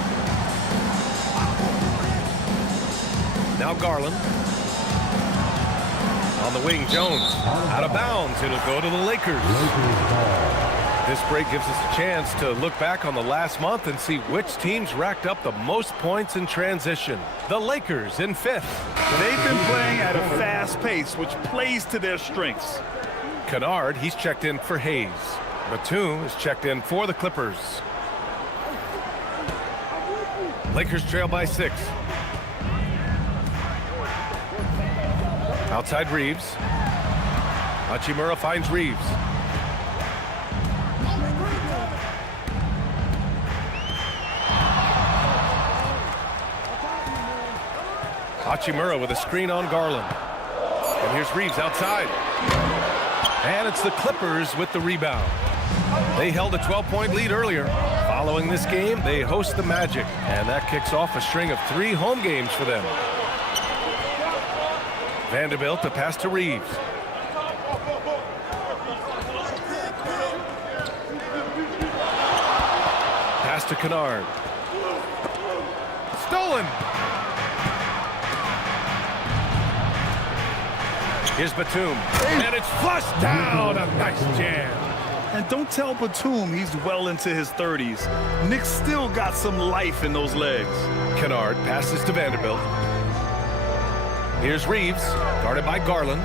Now Garland. On the wing, Jones. Out of bounds. It'll go to the Lakers. This break gives us a chance to look back on the last month and see which teams racked up the most points in transition. The Lakers in 5th. They've been playing at a fast pace, which plays to their strengths. Kennard, he's checked in for Hayes. Batum is checked in for the Clippers. Lakers trail by 6. Outside Reeves. Hachimura finds Reeves. Hachimura with a screen on Garland. And here's Reeves outside. And it's the Clippers with the rebound. They held a 12-point lead earlier. Following this game, they host the Magic. And that kicks off a string of 3 home games for them. Vanderbilt, the pass to Reeves. Pass to Kennard. Stolen. Here's Batum. And it's flushed down. A nice jam. And don't tell Batum he's well into his 30s. Nick's still got some life in those legs. Kennard passes to Vanderbilt. Here's Reeves, guarded by Garland.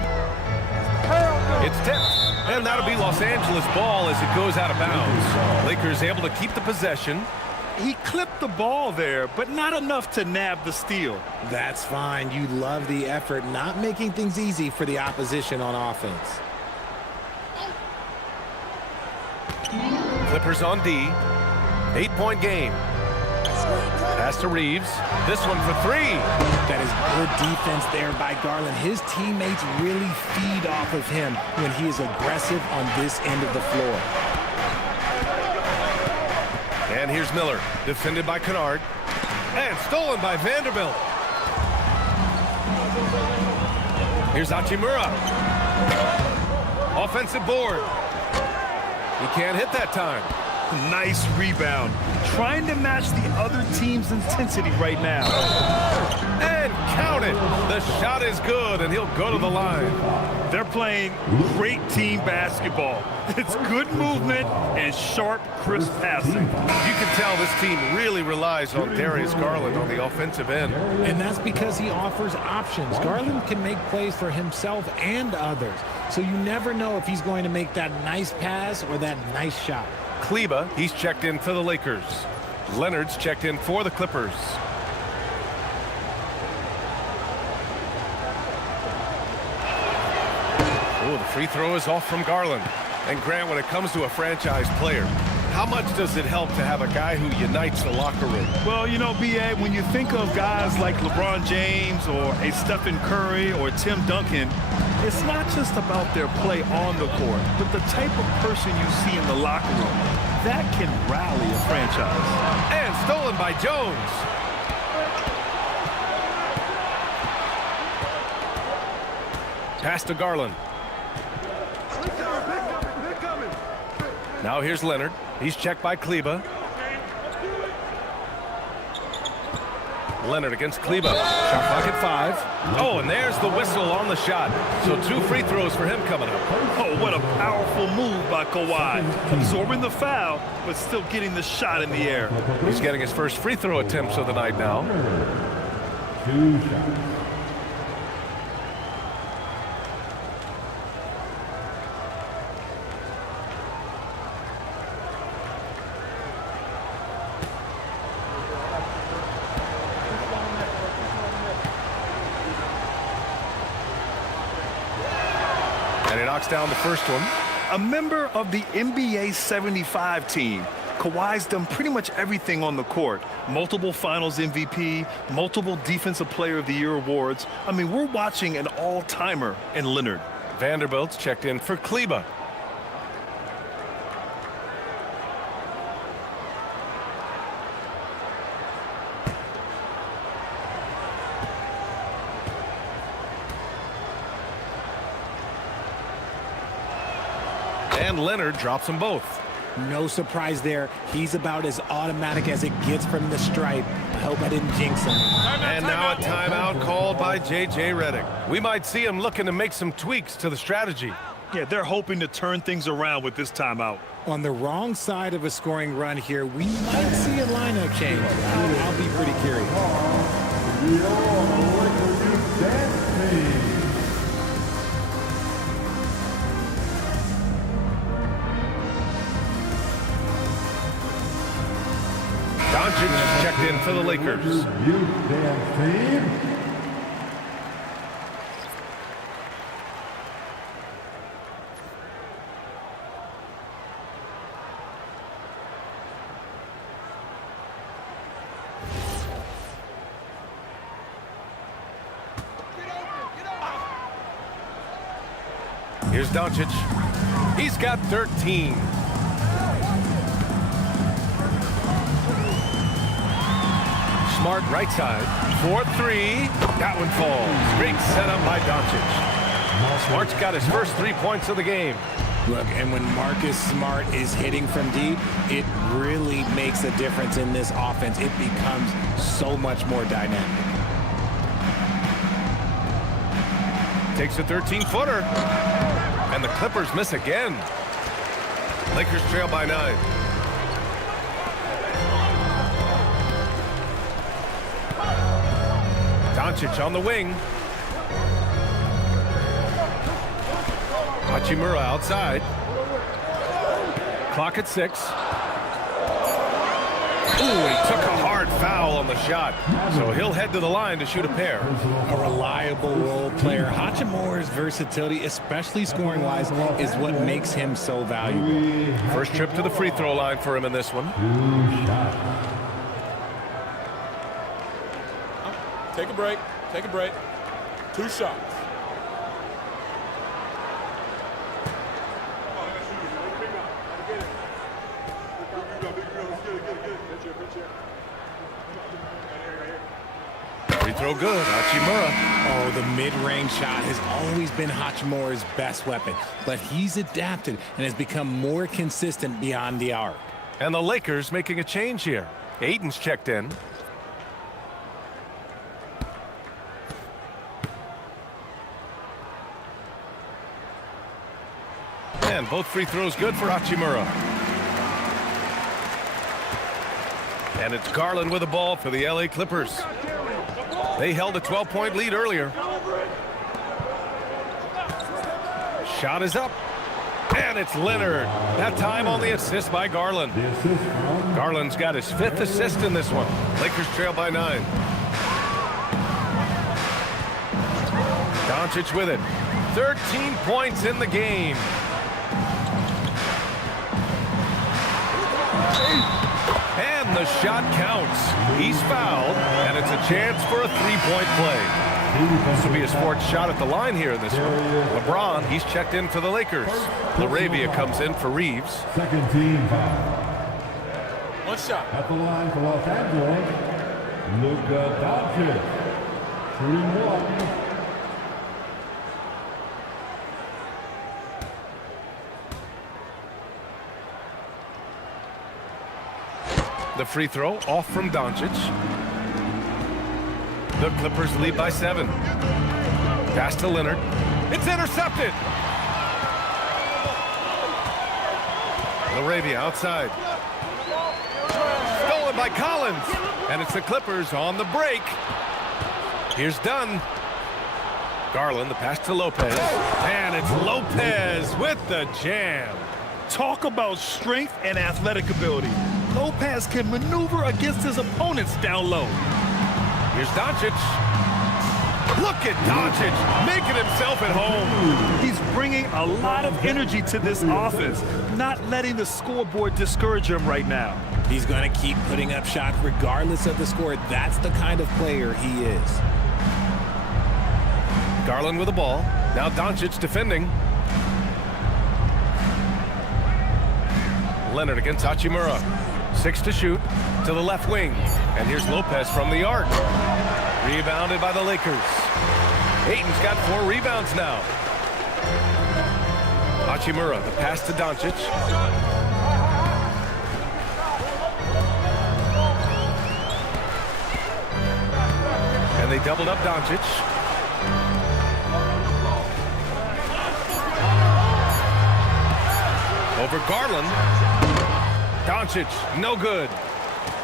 It's tipped, and that'll be Los Angeles ball as it goes out of bounds. Lakers able to keep the possession. He clipped the ball there, but not enough to nab the steal. That's fine. You love the effort, not making things easy for the opposition on offense. Clippers on D. 8-point game. Pass to Reeves. This one for 3. That is good defense there by Garland. His teammates really feed off of him when he is aggressive on this end of the floor. And here's Miller, defended by Kennard. And stolen by Vanderbilt. Here's Hachimura. Offensive board. He can't hit that time. Nice rebound. Trying to match the other team's intensity right now. And count it. The shot is good, and he'll go to the line. They're playing great team basketball. It's good movement and sharp, crisp passing. You can tell this team really relies on Darius Garland on the offensive end. And that's because he offers options. Garland can make plays for himself and others. So you never know if he's going to make that nice pass or that nice shot. Kleba, he's checked in for the Lakers. Leonard's checked in for the Clippers. Oh, the free throw is off from Garland. And Grant, when it comes to a franchise player, how much does it help to have a guy who unites the locker room? Well, you know, B.A., when you think of guys like LeBron James or a Stephen Curry or Tim Duncan, it's not just about their play on the court, but the type of person you see in the locker room. That can rally a franchise. And stolen by Jones. Pass to Garland. Now here's Leonard. He's checked by Kleba. Leonard against Kleber. Shot clock at 5. Oh, and there's the whistle on the shot. So 2 free throws for him coming up. Oh, what a powerful move by Kawhi. Absorbing the foul, but still getting the shot in the air. He's getting his first free throw attempts of the night now. 2 shots. And he knocks down the first one. A member of the NBA 75 team. Kawhi's done pretty much everything on the court. Multiple finals MVP, multiple Defensive Player of the Year awards. I mean, we're watching an all-timer in Leonard. Vanderbilt's checked in for Kleber. And Leonard drops them both. No surprise there. He's about as automatic as it gets from the stripe. I hope I didn't jinx him. And now a timeout called by J.J. Redick. We might see him looking to make some tweaks to the strategy. Yeah, they're hoping to turn things around with this timeout. On the wrong side of a scoring run here, we might see a lineup change. I'll be pretty curious. Doncic checked in for the Lakers. Here's Doncic. He's got 13. Smart right side. 4-3. That one falls. Great setup by Doncic. Smart's got his first 3 points of the game. Look, and when Marcus Smart is hitting from deep, it really makes a difference in this offense. It becomes so much more dynamic. Takes a 13-footer. And the Clippers miss again. Lakers trail by 9. Doncic on the wing. Hachimura outside. Clock at 6. Ooh, he took a hard foul on the shot. So he'll head to the line to shoot a pair. A reliable role player. Hachimura's versatility, especially scoring-wise, is what makes him so valuable. First trip to the free throw line for him in this one. Take a break. Take a break. 2 shots. Free throw good. Hachimura. Oh, the mid-range shot has always been Hachimura's best weapon, but he's adapted and has become more consistent beyond the arc. And the Lakers making a change here. Ayton's checked in. And both free throws good for Hachimura. And it's Garland with the ball for the LA Clippers. They held a 12-point lead earlier. Shot is up. And it's Leonard. That time on the assist by Garland. Garland's got his 5th assist in this one. Lakers trail by 9. Doncic with it. 13 points in the game. And the shot counts. He's fouled, and it's a chance for a 3-point play. This will be his 4th shot at the line here in this one. LeBron, he's checked in for the Lakers. LaRavia comes in for Reeves. Second team foul. 1 shot. At the line for Los Angeles, Luka Doncic. Shooting 1. The free throw off from Doncic. The Clippers lead by 7. Pass to Leonard. It's intercepted. LaRavia outside. Stolen by Collins. And it's the Clippers on the break. Here's Dunn. Garland, the pass to Lopez. And it's Lopez with the jam. Talk about strength and athletic ability. Lopez can maneuver against his opponents down low. Here's Doncic. Look at Doncic making himself at home. He's bringing a lot of energy to this offense, not letting the scoreboard discourage him right now. He's going to keep putting up shots regardless of the score. That's the kind of player he is. Garland with the ball. Now Doncic defending. Leonard against Hachimura. 6 to shoot to the left wing. And here's Lopez from the arc. Rebounded by the Lakers. Ayton's got 4 rebounds now. Hachimura, the pass to Doncic. And they doubled up Doncic. Over Garland. Doncic, no good.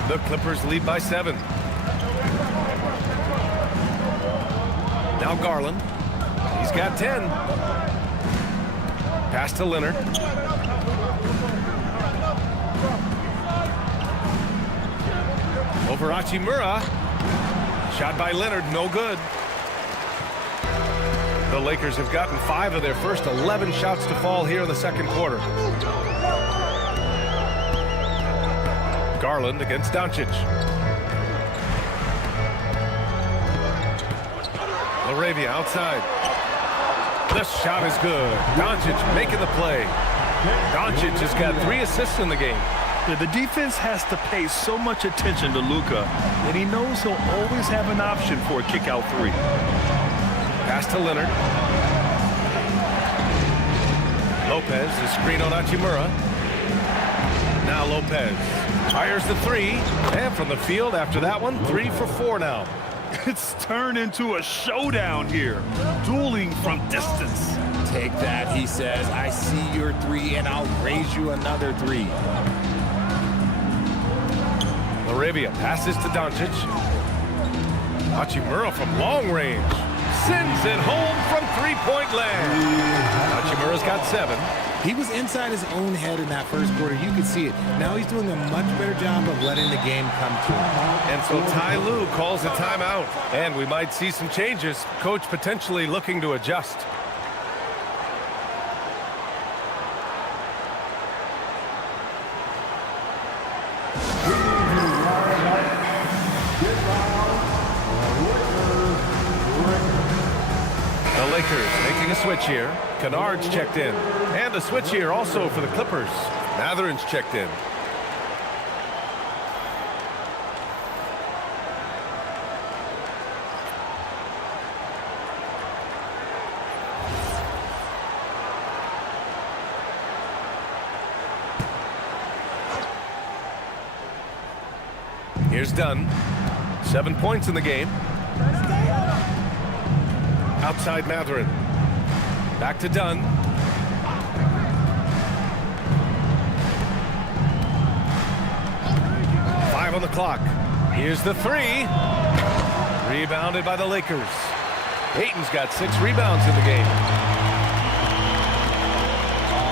The Clippers lead by 7. Now Garland. He's got 10. Pass to Leonard. Over Hachimura. Shot by Leonard, no good. The Lakers have gotten 5 of their first 11 shots to fall here in the second quarter. Garland against Doncic. LaRavia outside. The shot is good. Doncic making the play. Doncic has got 3 assists in the game. Yeah, the defense has to pay so much attention to Luka, and he knows he'll always have an option for a kick-out 3. Pass to Leonard. Lopez, the screen on Hachimura. Now Lopez fires the 3, and from the field after that one, 3 for 4 now. It's turned into a showdown here, dueling from distance. Take that, he says. I see your 3, and I'll raise you another 3. LaRavia passes to Doncic. Hachimura from long range. Sends it home from 3-point land. Hachimura's got 7. He was inside his own head in that first quarter. You could see it. Now he's doing a much better job of letting the game come to him. And so Ty Lue calls a timeout. And we might see some changes. Coach potentially looking to adjust. The Lakers making a switch here. Kennard's checked in. And a switch here also for the Clippers. Mathurin's checked in. Here's Dunn. 7 points in the game. Outside Mathurin. Back to Dunn. Five on the clock. Here's the 3. Rebounded by the Lakers. Ayton's got 6 rebounds in the game.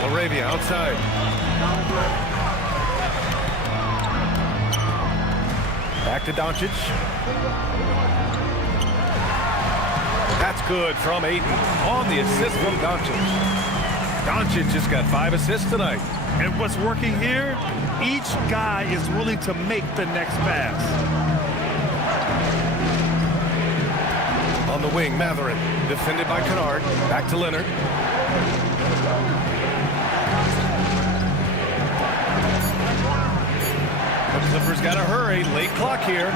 LaRavia outside. Back to Doncic. That's good from Ayton on the assist from Doncic. Doncic just got 5 assists tonight. And what's working here, each guy is willing to make the next pass. On the wing, Mathurin, defended by Kennard. Back to Leonard. The Clippers got to hurry. Late clock here.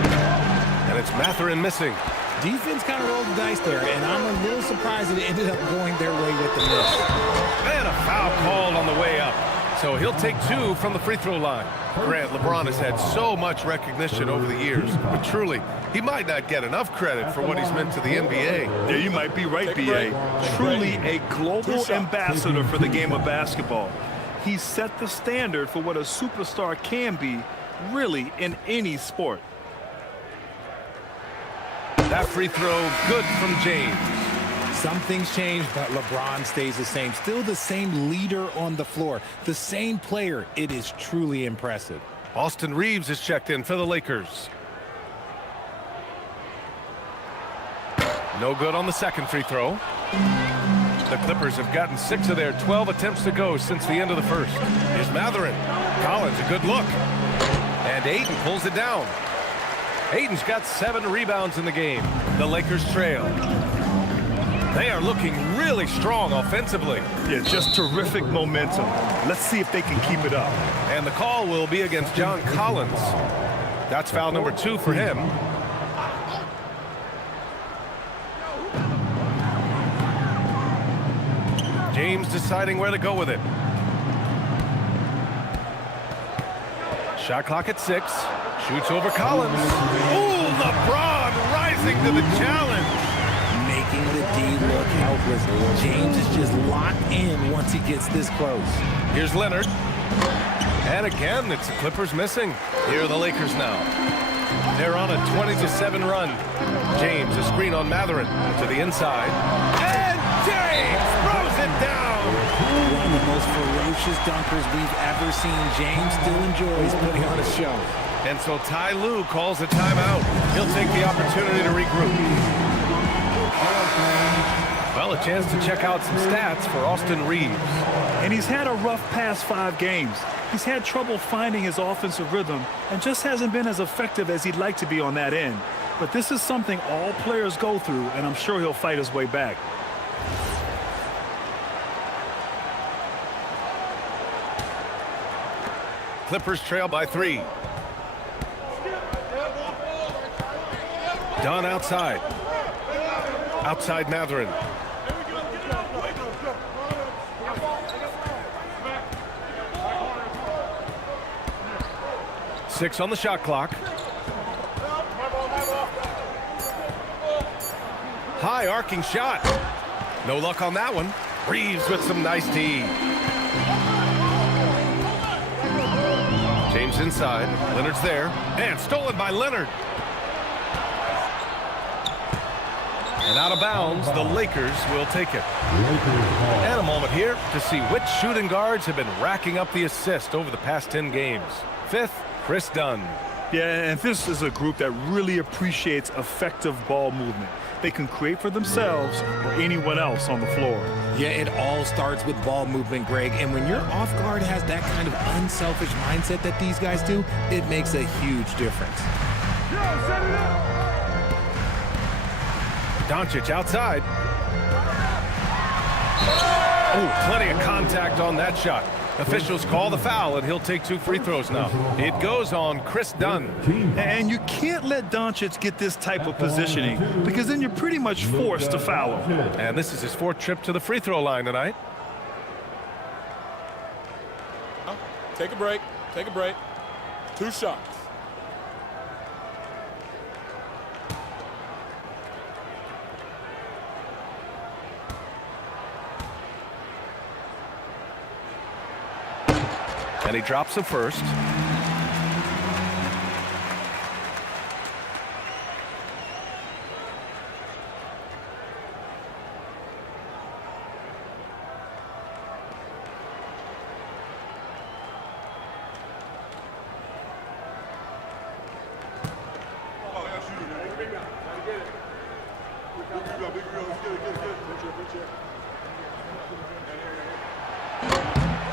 And it's Mathurin missing. Defense kind of rolled the dice there, and I'm a little surprised that it ended up going their way with the miss. And a foul called on the way up. So he'll take 2 from the free throw line. Grant, LeBron has had so much recognition over the years, but truly, he might not get enough credit for what he's meant to the NBA. Yeah, you might be right, B.A. Truly a global ambassador for the game of basketball. He set the standard for what a superstar can be, really, in any sport. That free throw, good from James. Some things change, but LeBron stays the same. Still the same leader on the floor, the same player. It is truly impressive. Austin Reeves is checked in for the Lakers. No good on the second free throw. The Clippers have gotten 6 of their 12 attempts to go since the end of the first. Here's Mathurin. Collins, a good look. And Ayton pulls it down. Ayton's got 7 rebounds in the game. The Lakers trail. They are looking really strong offensively. Yeah, just terrific momentum. Let's see if they can keep it up. And the call will be against John Collins. That's foul number 2 for him. James deciding where to go with it. Shot clock at 6. Shoots over Collins. Ooh, LeBron rising to the challenge. Making the D look helpless. James is just locked in once he gets this close. Here's Leonard. And again, it's the Clippers missing. Here are the Lakers now. They're on a 20-7 run. James, a screen on Mathurin to the inside. And James throws it down. One of the most ferocious dunkers we've ever seen. James still enjoys putting on a show. And so Ty Lue calls a timeout. He'll take the opportunity to regroup. Well, a chance to check out some stats for Austin Reeves. And he's had a rough past 5 games. He's had trouble finding his offensive rhythm and just hasn't been as effective as he'd like to be on that end. But this is something all players go through, and I'm sure he'll fight his way back. Clippers trail by 3. Dunn outside. Outside Mathurin. Six on the shot clock. High arcing shot. No luck on that one. Reeves with some nice D. James inside. Leonard's there. And stolen by Leonard. And out of bounds, the Lakers will take it. And a moment here to see which shooting guards have been racking up the assist over the past 10 games. 5th, Chris Dunn. Yeah, and this is a group that really appreciates effective ball movement. They can create for themselves or anyone else on the floor. Yeah, it all starts with ball movement, Greg. And when your off guard has that kind of unselfish mindset that these guys do, it makes a huge difference. Set it up. Doncic outside. Oh, plenty of contact on that shot. Officials call the foul, and he'll take 2 free throws now. It goes on Chris Dunn. And you can't let Doncic get this type of positioning because then you're pretty much forced to foul him. And this is his 4th trip to the free throw line tonight. Take a break. Take a break. 2 shots. And he drops the first.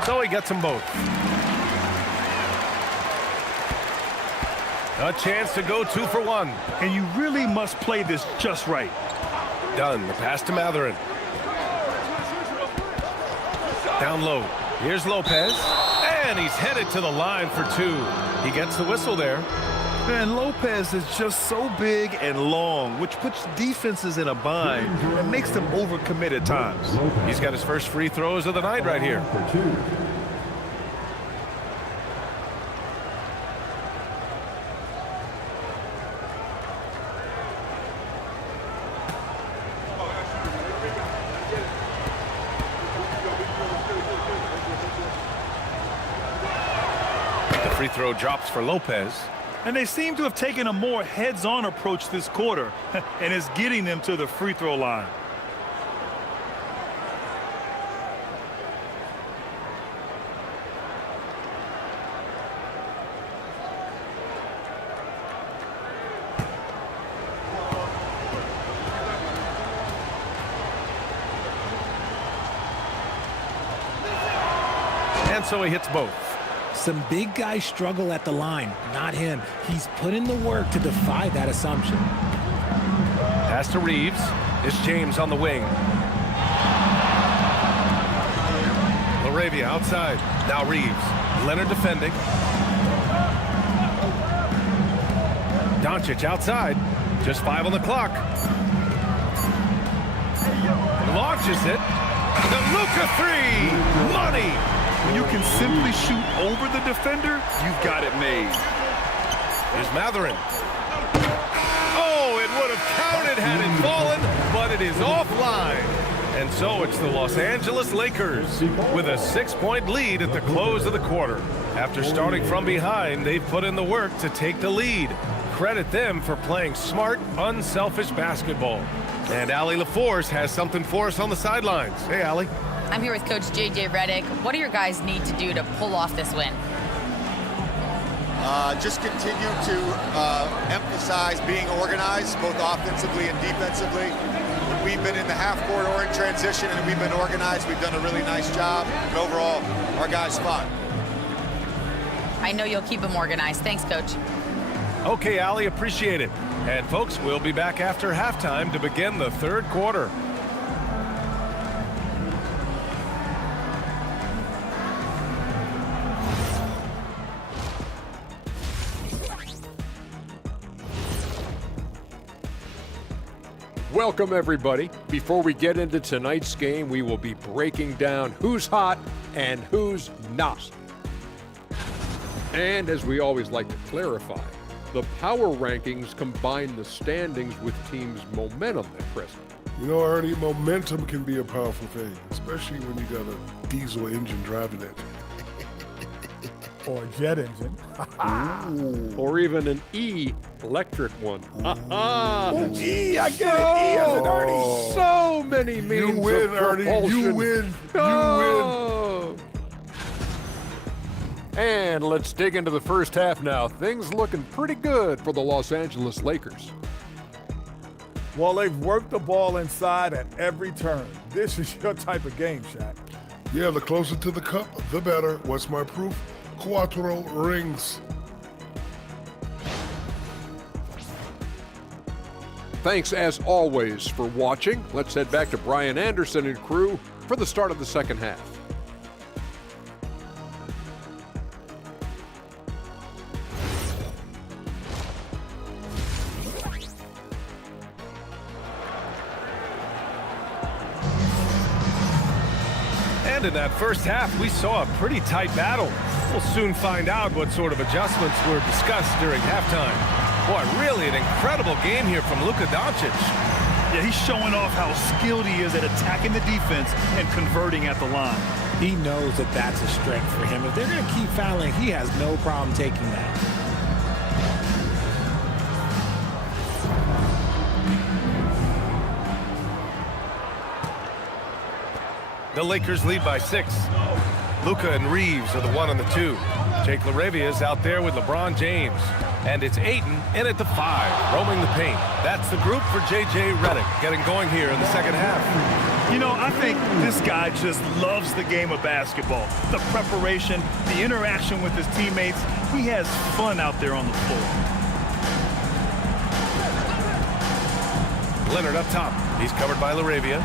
So he gets them both. A chance to go 2 for 1. And you really must play this just right. Dunn, the pass to Mathurin. Down low. Here's Lopez. And he's headed to the line for 2. He gets the whistle there. And Lopez is just so big and long, which puts defenses in a bind and makes them overcommit at times. He's got his first free throws of the night right here. throw drops for Lopez. And they seem to have taken a more heads-on approach this quarter, and it's getting them to the free throw line. And so he hits both. Some big guys struggle at the line, not him. He's put in the work to defy that assumption. Pass to Reeves. It's James on the wing. LaRavia outside. Now Reeves. Leonard defending. Doncic outside. Just 5 on the clock. Launches it. The Luka three. Money. When you can simply shoot over the defender, you've got it made. Here's Matherin. Oh, it would have counted had it fallen, but it is offline. And so it's the Los Angeles Lakers with a 6-point lead at the close of the quarter. After starting from behind, they've put in the work to take the lead. Credit them for playing smart, unselfish basketball. And Allie LaForce has something for us on the sidelines. Hey, Allie. I'm here with Coach JJ Redick. What do your guys need to do to pull off this win? Just continue to emphasize being organized, both offensively and defensively. When we've been in the half-court or in transition and we've been organized, we've done a really nice job. And overall, our guys fought. I know you'll keep them organized. Thanks, Coach. Okay, Allie, appreciate it. And folks, we'll be back after halftime to begin the third quarter. Welcome, everybody. Before we get into tonight's game, we will be breaking down who's hot and who's not. And as we always like to clarify, the power rankings combine the standings with teams' momentum at present. You know, Ernie, momentum can be a powerful thing, especially when you got a diesel engine driving it. Or a jet engine. Or even an electric one. E, I get it. E as in Ernie. So many means You win, of Ernie. propulsion. You win. Oh. And let's dig into the first half now. Things looking pretty good for the Los Angeles Lakers. Well, they've worked the ball inside at every turn. This is your type of game, Shaq. Yeah, the closer to the cup, the better. What's my proof? Cuatro rings. Thanks, as always, for watching. Let's head back to Brian Anderson and crew for the start of the second half. And in that first half, we saw a pretty tight battle. We'll soon find out what sort of adjustments were discussed during halftime. Boy, really an incredible game here from Luka Doncic. Yeah, he's showing off how skilled he is at attacking the defense and converting at the line. He knows that that's a strength for him. If they're going to keep fouling, he has no problem taking that. The Lakers lead by 6. Luka and Reeves are the 1 and the 2. Jake LaRavia is out there with LeBron James. And it's Ayton in at the 5, roaming the paint. That's the group for J.J. Redick getting going here in the second half. You know, I think this guy just loves the game of basketball. The preparation, the interaction with his teammates. He has fun out there on the floor. Leonard up top. He's covered by LaRavia.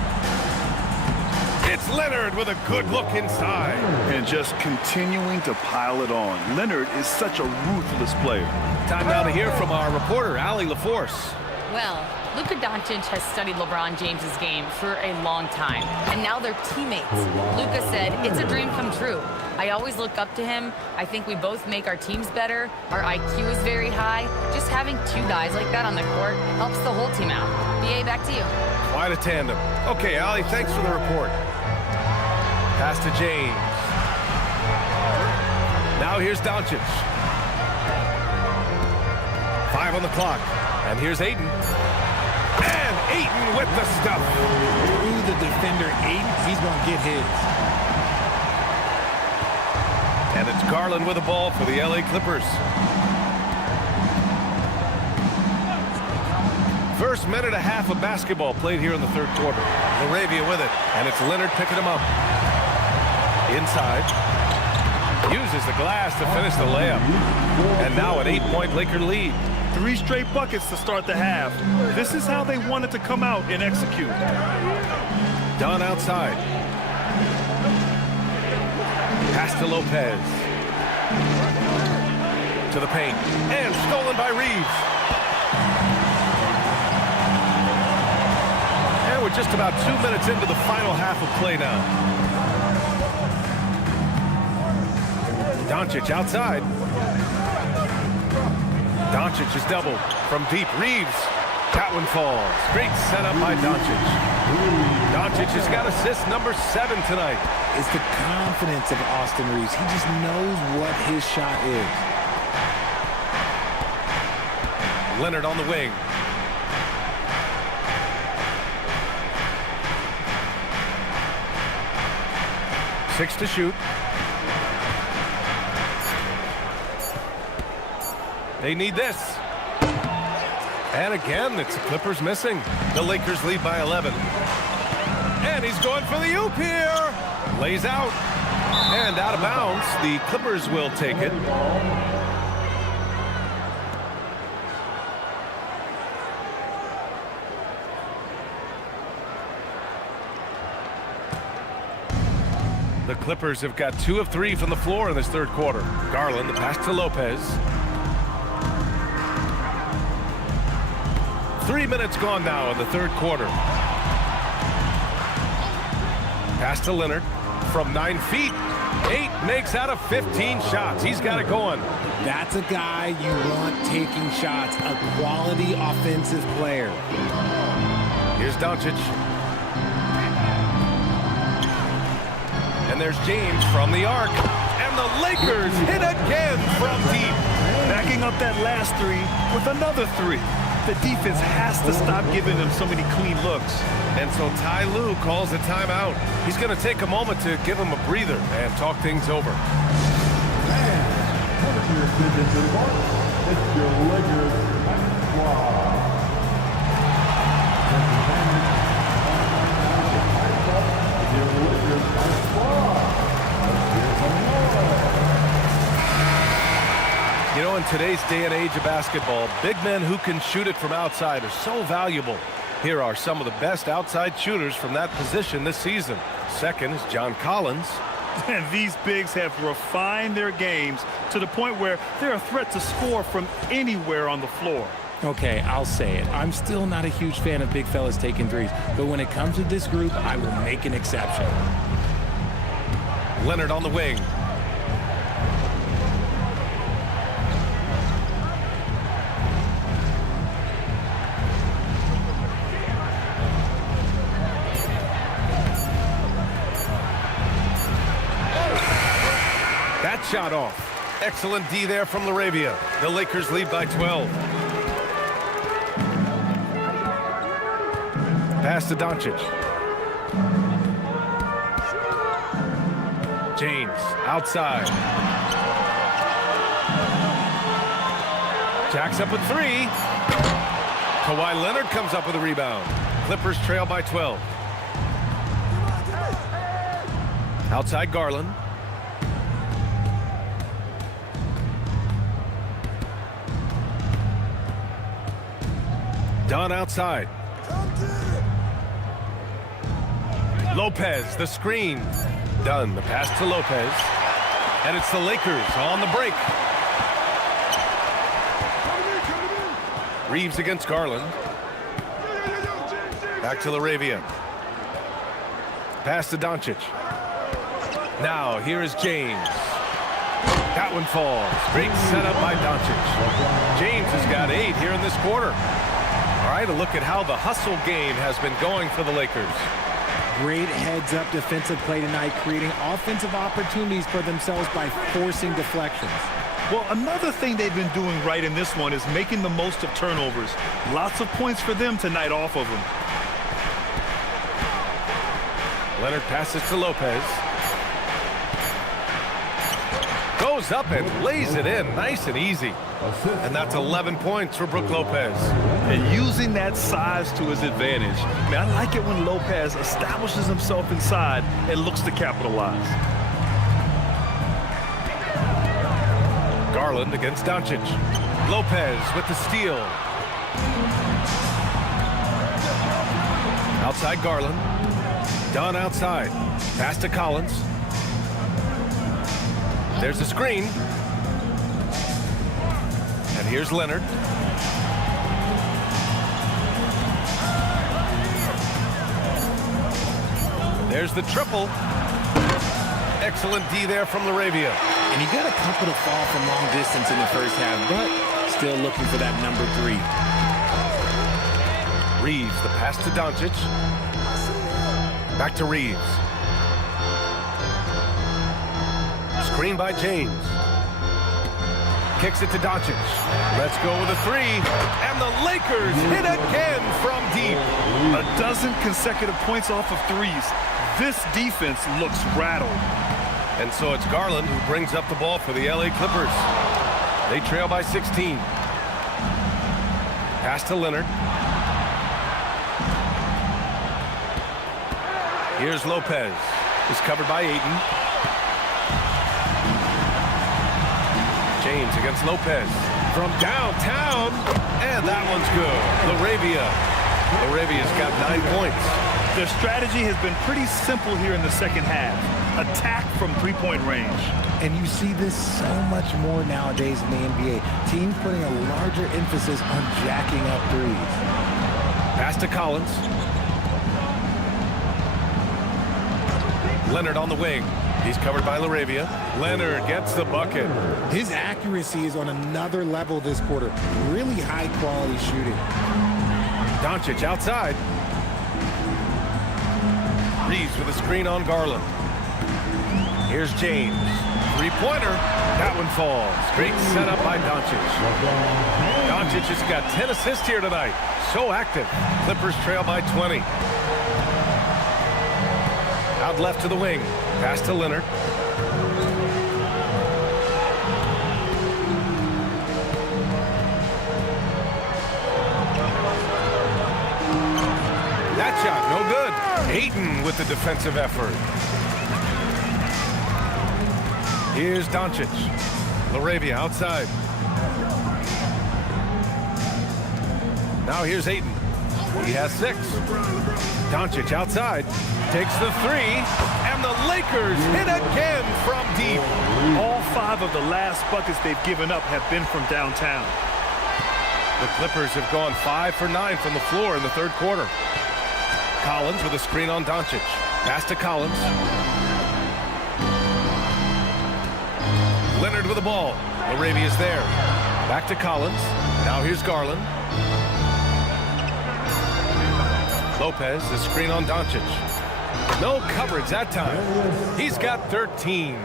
It's Leonard with a good look inside. And just continuing to pile it on. Leonard is such a ruthless player. Time now to hear from our reporter, Allie LaForce. Well, Luka Doncic has studied LeBron James's game for a long time, and now they're teammates. Luka said, "It's a dream come true. I always look up to him. I think we both make our teams better. Our IQ is very high. Just having 2 guys like that on the court helps the whole team out." BA, back to you. Quite a tandem. Okay, Allie, thanks for the report. Pass to James. Now here's Doncic. 5 on the clock. And here's Ayton. And Ayton with the stuff. Through the defender, Ayton, he's going to get his. And it's Garland with the ball for the LA Clippers. First minute and a half of basketball played here in the third quarter. LaRavia with it, and it's Leonard picking him up. Inside. Uses the glass to finish the layup. And now an 8-point Laker lead. 3 straight buckets to start the half. This is how they wanted to come out and execute. Dunn outside. Pass to Lopez. To the paint. And stolen by Reeves. And we're just about 2 minutes into the final half of play now. Doncic outside. Doncic is doubled from deep. Reeves. That one falls. Great setup by Doncic. Doncic has got assist number 7 tonight. It's the confidence of Austin Reeves. He just knows what his shot is. Leonard on the wing. Six to shoot. They need this. And again, it's the Clippers missing. The Lakers lead by 11. And he's going for the oop here. Lays out. And out of bounds. The Clippers will take it. The Clippers have got 2 of 3 from the floor in this third quarter. Garland, the pass to Lopez. 3 minutes gone now in the third quarter. Pass to Leonard from 9 feet. 8 makes out of 15 shots. He's got it going. That's a guy you want taking shots, a quality offensive player. Here's Doncic. And there's James from the arc. And the Lakers hit again from deep. Backing up that last 3 with another 3. The defense has to stop giving them so many clean looks. And so Ty Lue calls a timeout. He's going to take a moment to give him a breather and talk things over. It's your Lakers squad. You know, in today's day and age of basketball, big men who can shoot it from outside are so valuable. Here are some of the best outside shooters from that position this season. Second is John Collins. And these bigs have refined their games to the point where they're a threat to score from anywhere on the floor. Okay, I'll say it. I'm still not a huge fan of big fellas taking threes, but when it comes to this group, I will make an exception. Leonard on the wing. That shot off. Excellent D there from LaRavia. The Lakers lead by 12. Pass to Doncic. James outside. Jacks up with 3. Kawhi Leonard comes up with a rebound. Clippers trail by 12. Outside Garland. Dunn outside. Lopez, the screen. Dunn, the pass to Lopez. And it's the Lakers on the break. Reeves against Garland. Back to LaRavia. Pass to Doncic. Now, here is James. That one falls. Great setup by Doncic. James has got 8 here in this quarter. All right, a look at how the hustle game has been going for the Lakers. Great heads-up defensive play tonight, creating offensive opportunities for themselves by forcing deflections. Well, another thing they've been doing right in this one is making the most of turnovers. Lots of points for them tonight off of them. Leonard passes to Lopez. Goes up and lays it in nice and easy. And that's 11 points for Brook Lopez. And using that size to his advantage. Man, I like it when Lopez establishes himself inside and looks to capitalize. Garland against Doncic. Lopez with the steal. Outside Garland. Dunn outside. Pass to Collins. There's a screen. And here's Leonard. There's the triple. Excellent D there from Laravia. And he got a couple to fall from long distance in the first half, but still looking for that number 3. Reeves, the pass to Doncic. Back to Reeves. Screen by James. Kicks it to Doncic. Let's go with a 3. And the Lakers hit again from deep. A dozen consecutive points off of threes. This defense looks rattled. And so it's Garland who brings up the ball for the LA Clippers. They trail by 16. Pass to Leonard. Here's Lopez. Is covered by Ayton. James against Lopez. From downtown. And that one's good. Laravia's got 9 points. Their strategy has been pretty simple here in the second half. Attack from three-point range. And you see this so much more nowadays in the NBA. Teams putting a larger emphasis on jacking up threes. Pass to Collins. Leonard on the wing. He's covered by Laravia. Leonard gets the bucket. His accuracy is on another level this quarter. Really high-quality shooting. Doncic outside. Reeves with a screen on Garland. Here's James. Three-pointer. That one falls. Great setup by Doncic. Doncic has got 10 assists here tonight. So active. Clippers trail by 20. Out left to the wing. Pass to Leonard. That shot, no good. Ayton with the defensive effort. Here's Doncic. Laravia outside. Now here's Ayton. He has 6. Doncic outside. Takes the 3. And the Lakers hit again from deep. All 5 of the last buckets they've given up have been from downtown. The Clippers have gone 5 for 9 from the floor in the third quarter. Collins with a screen on Doncic. Pass to Collins. Leonard with the ball. Laravia's there. Back to Collins. Now here's Garland. Lopez, the screen on Doncic. No coverage that time. He's got 13.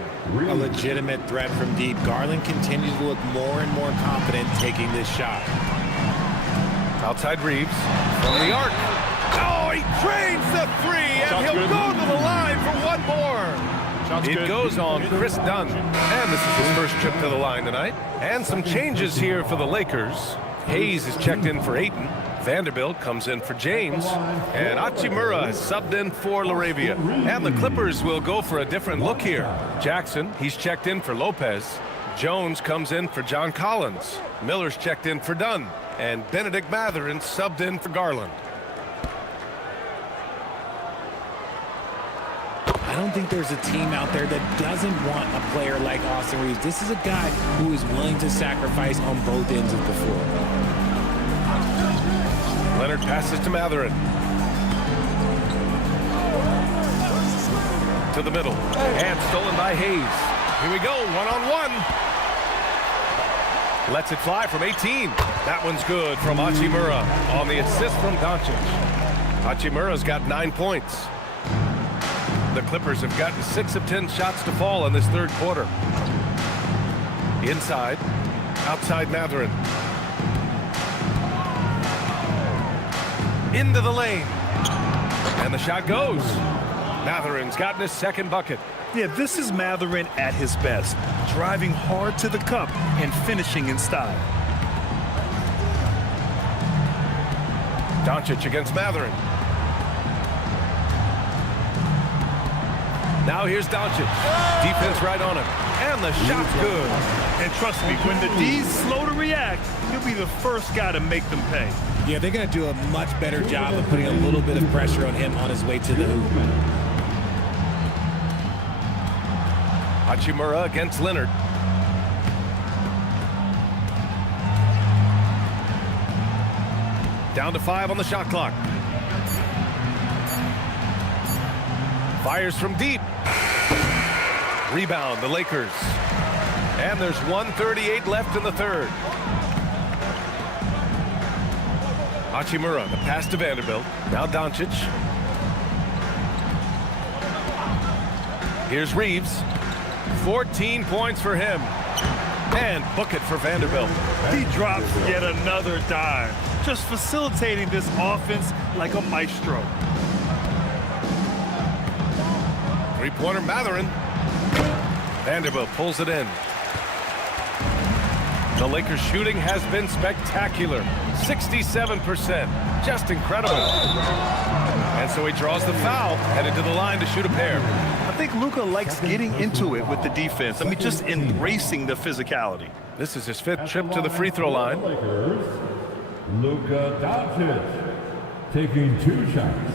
A legitimate threat from deep. Garland continues to look more and more confident taking this shot. Outside Reeves. From the arc. Oh, he drains the 3, and he'll go to the line for one more. It goes on Chris Dunn. And this is his first trip to the line tonight. And some changes here for the Lakers. Hayes is checked in for Ayton. Vanderbilt comes in for James. And Hachimura is subbed in for Laravia. And the Clippers will go for a different look here. Jackson, he's checked in for Lopez. Jones comes in for John Collins. Miller's checked in for Dunn. And Benedict Mathurin subbed in for Garland. I don't think there's a team out there that doesn't want a player like Austin Reeves. This is a guy who is willing to sacrifice on both ends of the floor. Leonard passes to Mathurin. To the middle. And stolen by Hayes. Here we go, one-on-one. Lets it fly from 18. That one's good from Hachimura on the assist from Doncic. Hachimura's got 9 points. The Clippers have gotten 6 of 10 shots to fall in this third quarter. Inside. Outside Matherin. Into the lane. And the shot goes. Matherin's gotten his second bucket. Yeah, this is Matherin at his best. Driving hard to the cup and finishing in style. Doncic against Matherin. Now here's Doncic. Defense right on him. And the shot's good. And trust me, when the D's slow to react, he'll be the first guy to make them pay. Yeah, they're going to do a much better job of putting a little bit of pressure on him on his way to the hoop. Hachimura against Leonard. Down to 5 on the shot clock. Fires from deep. Rebound, the Lakers. And there's 1:38 left in the third. Hachimura, the pass to Vanderbilt. Now Doncic. Here's Reeves. 14 points for him. And book it for Vanderbilt. He drops yet another dime, just facilitating this offense like a maestro. Three-pointer Matherin. Vanderbilt pulls it in. The Lakers shooting has been spectacular. 67%. Just incredible. And so he draws the foul, headed to the line to shoot a pair. I think Luka likes getting into it with the defense. I mean, just embracing the physicality. This is his 5th trip to the free throw line. Luka Doncic taking 2 shots.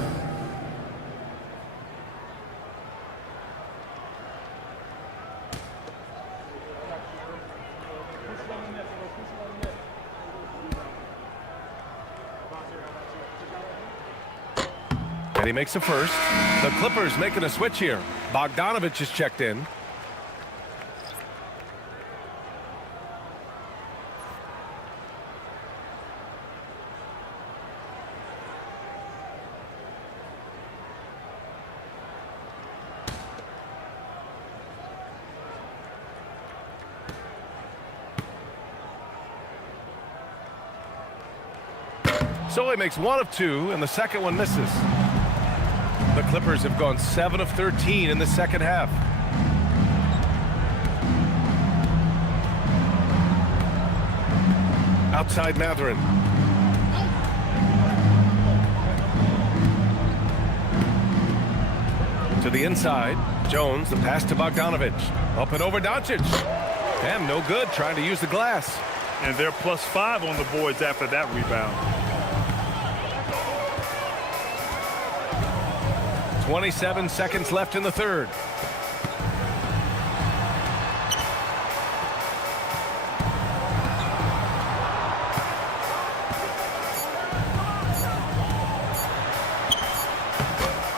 And he makes a first. The Clippers making a switch here. Bogdanovich is checked in. So he makes 1 of 2, and the second one misses. The Clippers have gone 7 of 13 in the second half. Outside Matherin. To the inside. Jones, the pass to Bogdanovich. Up and over Doncic. And no good, trying to use the glass. And they're +5 on the boards after that rebound. 27 seconds left in the third.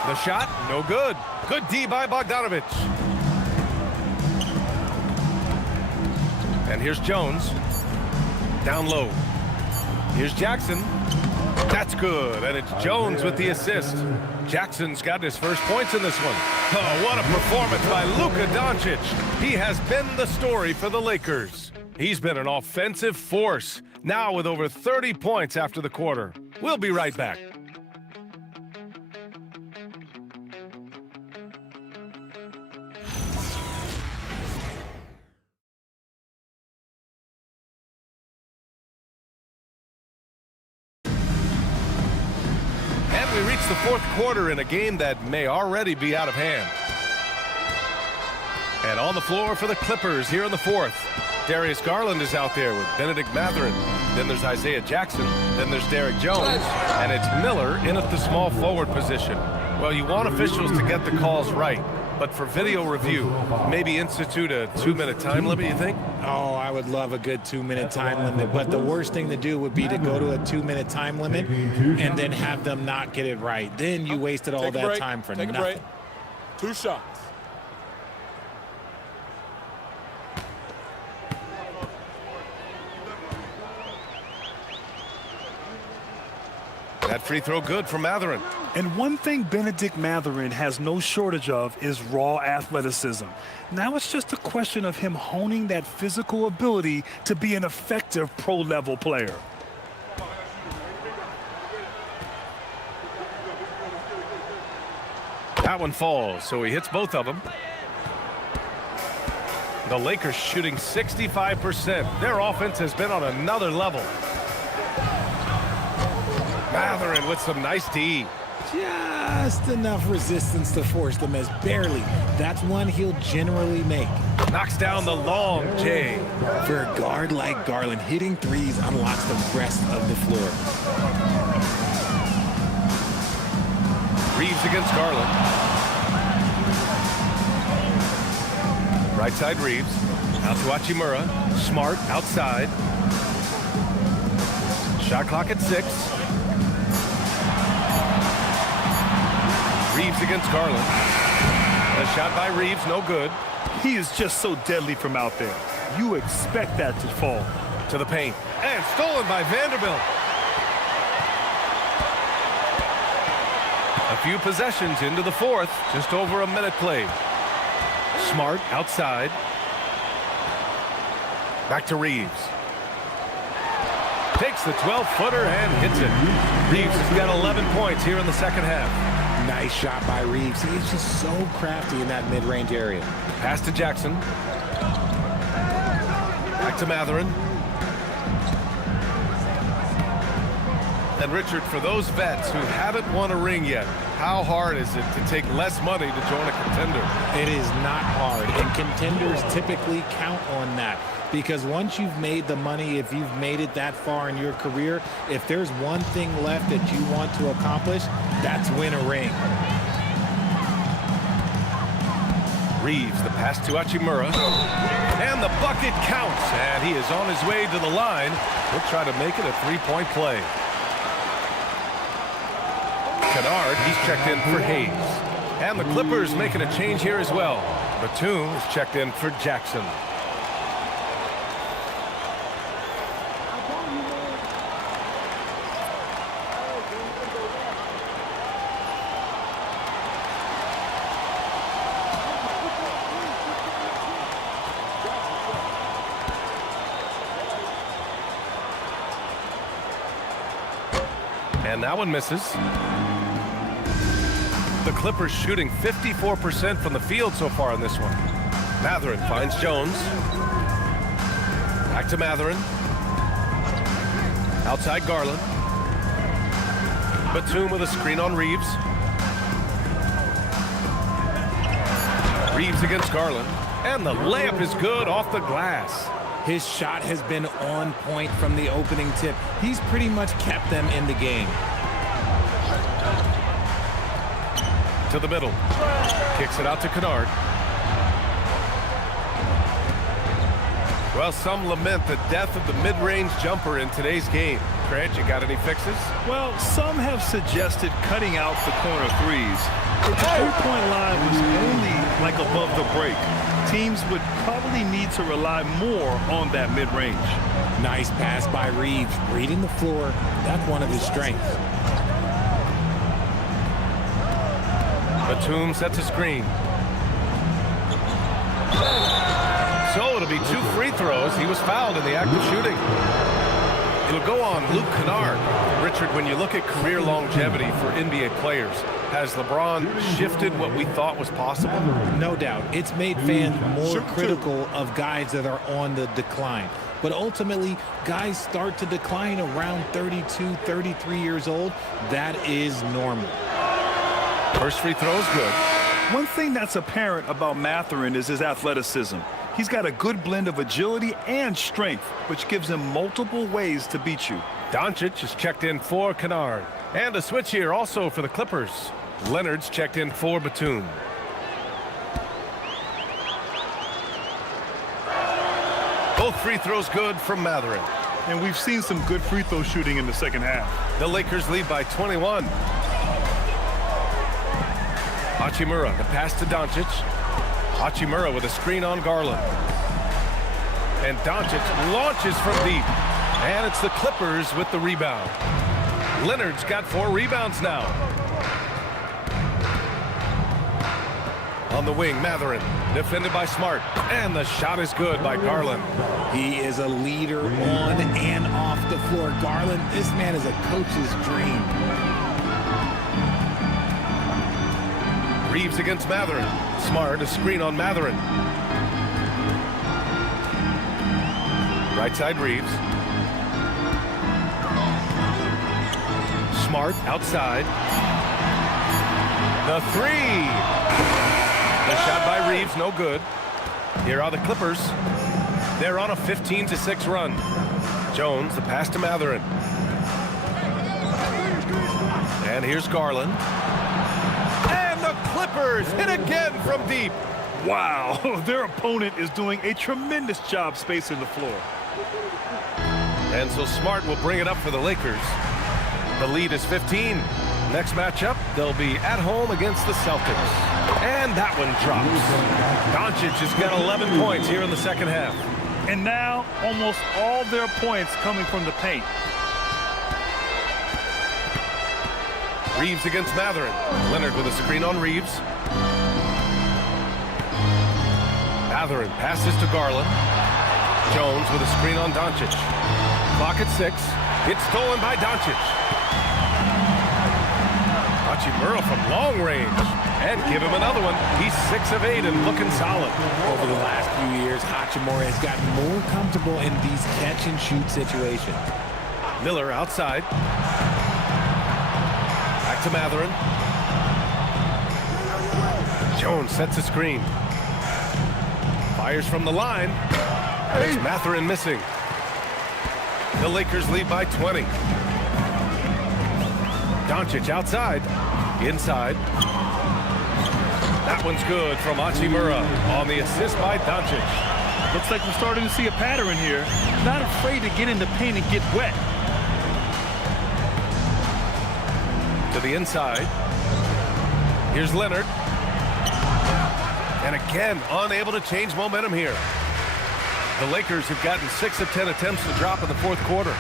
The shot, no good. Good D by Bogdanovich. And here's Jones. Down low. Here's Jackson. That's good, and it's Jones with the assist. Jackson's got his first points in this one. Oh, what a performance by Luka Doncic. He has been the story for the Lakers. He's been an offensive force, now with over 30 points after the quarter. We'll be right back. We reach the fourth quarter in a game that may already be out of hand. And on the floor for the Clippers here in the fourth. Darius Garland is out there with Benedict Matherin. Then there's Isaiah Jackson. Then there's Derek Jones. And it's Miller in at the small forward position. Well, you want officials to get the calls right. But for video review, maybe institute a 2-minute time limit, you think? Oh, I would love a good 2-minute time limit. But the worst thing to do would be to go to a 2-minute time limit and then have them not get it right. Then you wasted all that time for nothing. Take a break. 2 shots. That free throw good for Mathurin. And one thing Benedict Mathurin has no shortage of is raw athleticism. Now it's just a question of him honing that physical ability to be an effective pro-level player. That one falls, so he hits both of them. The Lakers shooting 65%. Their offense has been on another level. Mathurin with some nice D. Just enough resistance to force the miss. Barely. That's one he'll generally make. Knocks down the long J. For a guard like Garland, hitting threes unlocks the rest of the floor. Reeves against Garland. Right side Reeves. Out to Hachimura. Smart outside. Shot clock at 6. Reeves against Garland. A shot by Reeves, no good. He is just so deadly from out there. You expect that to fall. To the paint. And stolen by Vanderbilt. A few possessions into the fourth. Just over a minute played. Smart outside. Back to Reeves. Takes the 12-footer and hits it. Reeves has got 11 points here in the second half. Nice shot by Reeves. He's just so crafty in that mid-range area. Pass to Jackson. Back to Mathurin. And Richard, for those vets who haven't won a ring yet, how hard is it to take less money to join a contender? It is not hard, and contenders typically count on that. Because once you've made the money, if you've made it that far in your career, if there's one thing left that you want to accomplish, that's win a ring. Reeves, the pass to Hachimura. And the bucket counts. And he is on his way to the line. He'll try to make it a three-point play. Kennard, he's checked in for Hayes. And the Clippers making a change here as well. Batum is checked in for Jackson. And that one misses. The Clippers shooting 54% from the field so far in this one. Mathurin finds Jones. Back to Mathurin. Outside Garland. Batum with a screen on Reeves. Reeves against Garland. And the layup is good off the glass. His shot has been on point from the opening tip. He's pretty much kept them in the game. To the middle. Kicks it out to Kennard. Well, some lament the death of the mid-range jumper in today's game. Grant, you got any fixes? Well, some have suggested cutting out the corner threes. If the three-point line was only like above the break, teams would probably need to rely more on that mid-range. Nice pass by Reeves. Reading the floor. That's one of his strengths. Batum sets a screen. So it'll be 2 free throws. He was fouled in the act of shooting. It'll go on Luke Kennard. Richard, when you look at career longevity for NBA players, has LeBron shifted what we thought was possible? No doubt. It's made fans more critical of guys that are on the decline. But ultimately, guys start to decline around 32, 33 years old. That is normal. First free throw is good. One thing that's apparent about Mathurin is his athleticism. He's got a good blend of agility and strength, which gives him multiple ways to beat you. Doncic is checked in for Kennard. And a switch here also for the Clippers. Leonard's checked in for Batum. Both free throws good from Mathurin. And we've seen some good free throw shooting in the second half. The Lakers lead by 21. Hachimura, the pass to Doncic. Hachimura with a screen on Garland. And Doncic launches from deep. And it's the Clippers with the rebound. Leonard's got 4 rebounds now. On the wing, Matherin, defended by Smart, and the shot is good by Garland. He is a leader on and off the floor. Garland, this man is a coach's dream. Reeves against Matherin. Smart, a screen on Matherin. Right side, Reeves. Smart outside. The 3. The shot by Reeves, no good. Here are the Clippers. They're on a 15-6 run. Jones, the pass to Matherin. And here's Garland. And the Clippers hit again from deep. Wow, their opponent is doing a tremendous job spacing the floor. And so Smart will bring it up for the Lakers. The lead is 15. Next matchup, they'll be at home against the Celtics. And that one drops. Doncic has got 11 points here in the second half. And now, almost all their points coming from the paint. Reeves against Matherin. Leonard with a screen on Reeves. Matherin passes to Garland. Jones with a screen on Doncic. Clock at 6. It's stolen by Doncic. Hachimura from long range. And give him another one. He's 6 of 8 and looking solid. Over the last few years, Hachimura has gotten more comfortable in these catch-and-shoot situations. Miller outside. Back to Matherin. Jones sets a screen. Fires from the line. There's Matherin missing. The Lakers lead by 20. Doncic outside. Inside. That one's good from Hachimura on the assist by Doncic. Looks like we're starting to see a pattern here. Not afraid to get in the paint and get wet. To the inside. Here's Leonard. And again, unable to change momentum here. The Lakers have gotten 6 of 10 attempts to drop in the fourth quarter.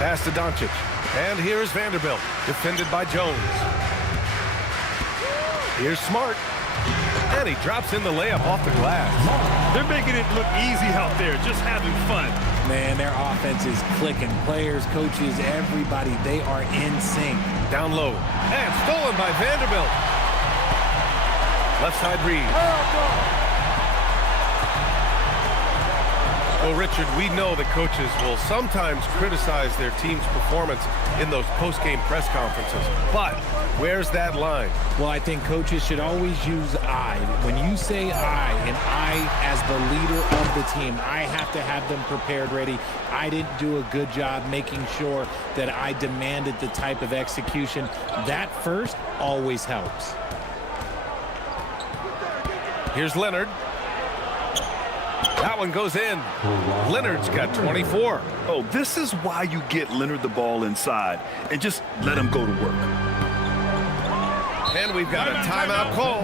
Pass to Doncic. And here's Vanderbilt, defended by Jones. Here's Smart. And he drops in the layup off the glass. They're making it look easy out there, just having fun. Man, their offense is clicking. Players, coaches, everybody, they are in sync. Down low. And stolen by Vanderbilt. Left side Reeves. Well, Richard, we know that coaches will sometimes criticize their team's performance in those post-game press conferences. But where's that line? Well, I think coaches should always use I. When you say I, and I as the leader of the team, I have to have them prepared, ready. I didn't do a good job making sure that I demanded the type of execution. That first always helps. Here's Leonard. That one goes in. Leonard's got 24. Oh, this is why you get Leonard the ball inside and just let him go to work. And we've got a timeout call.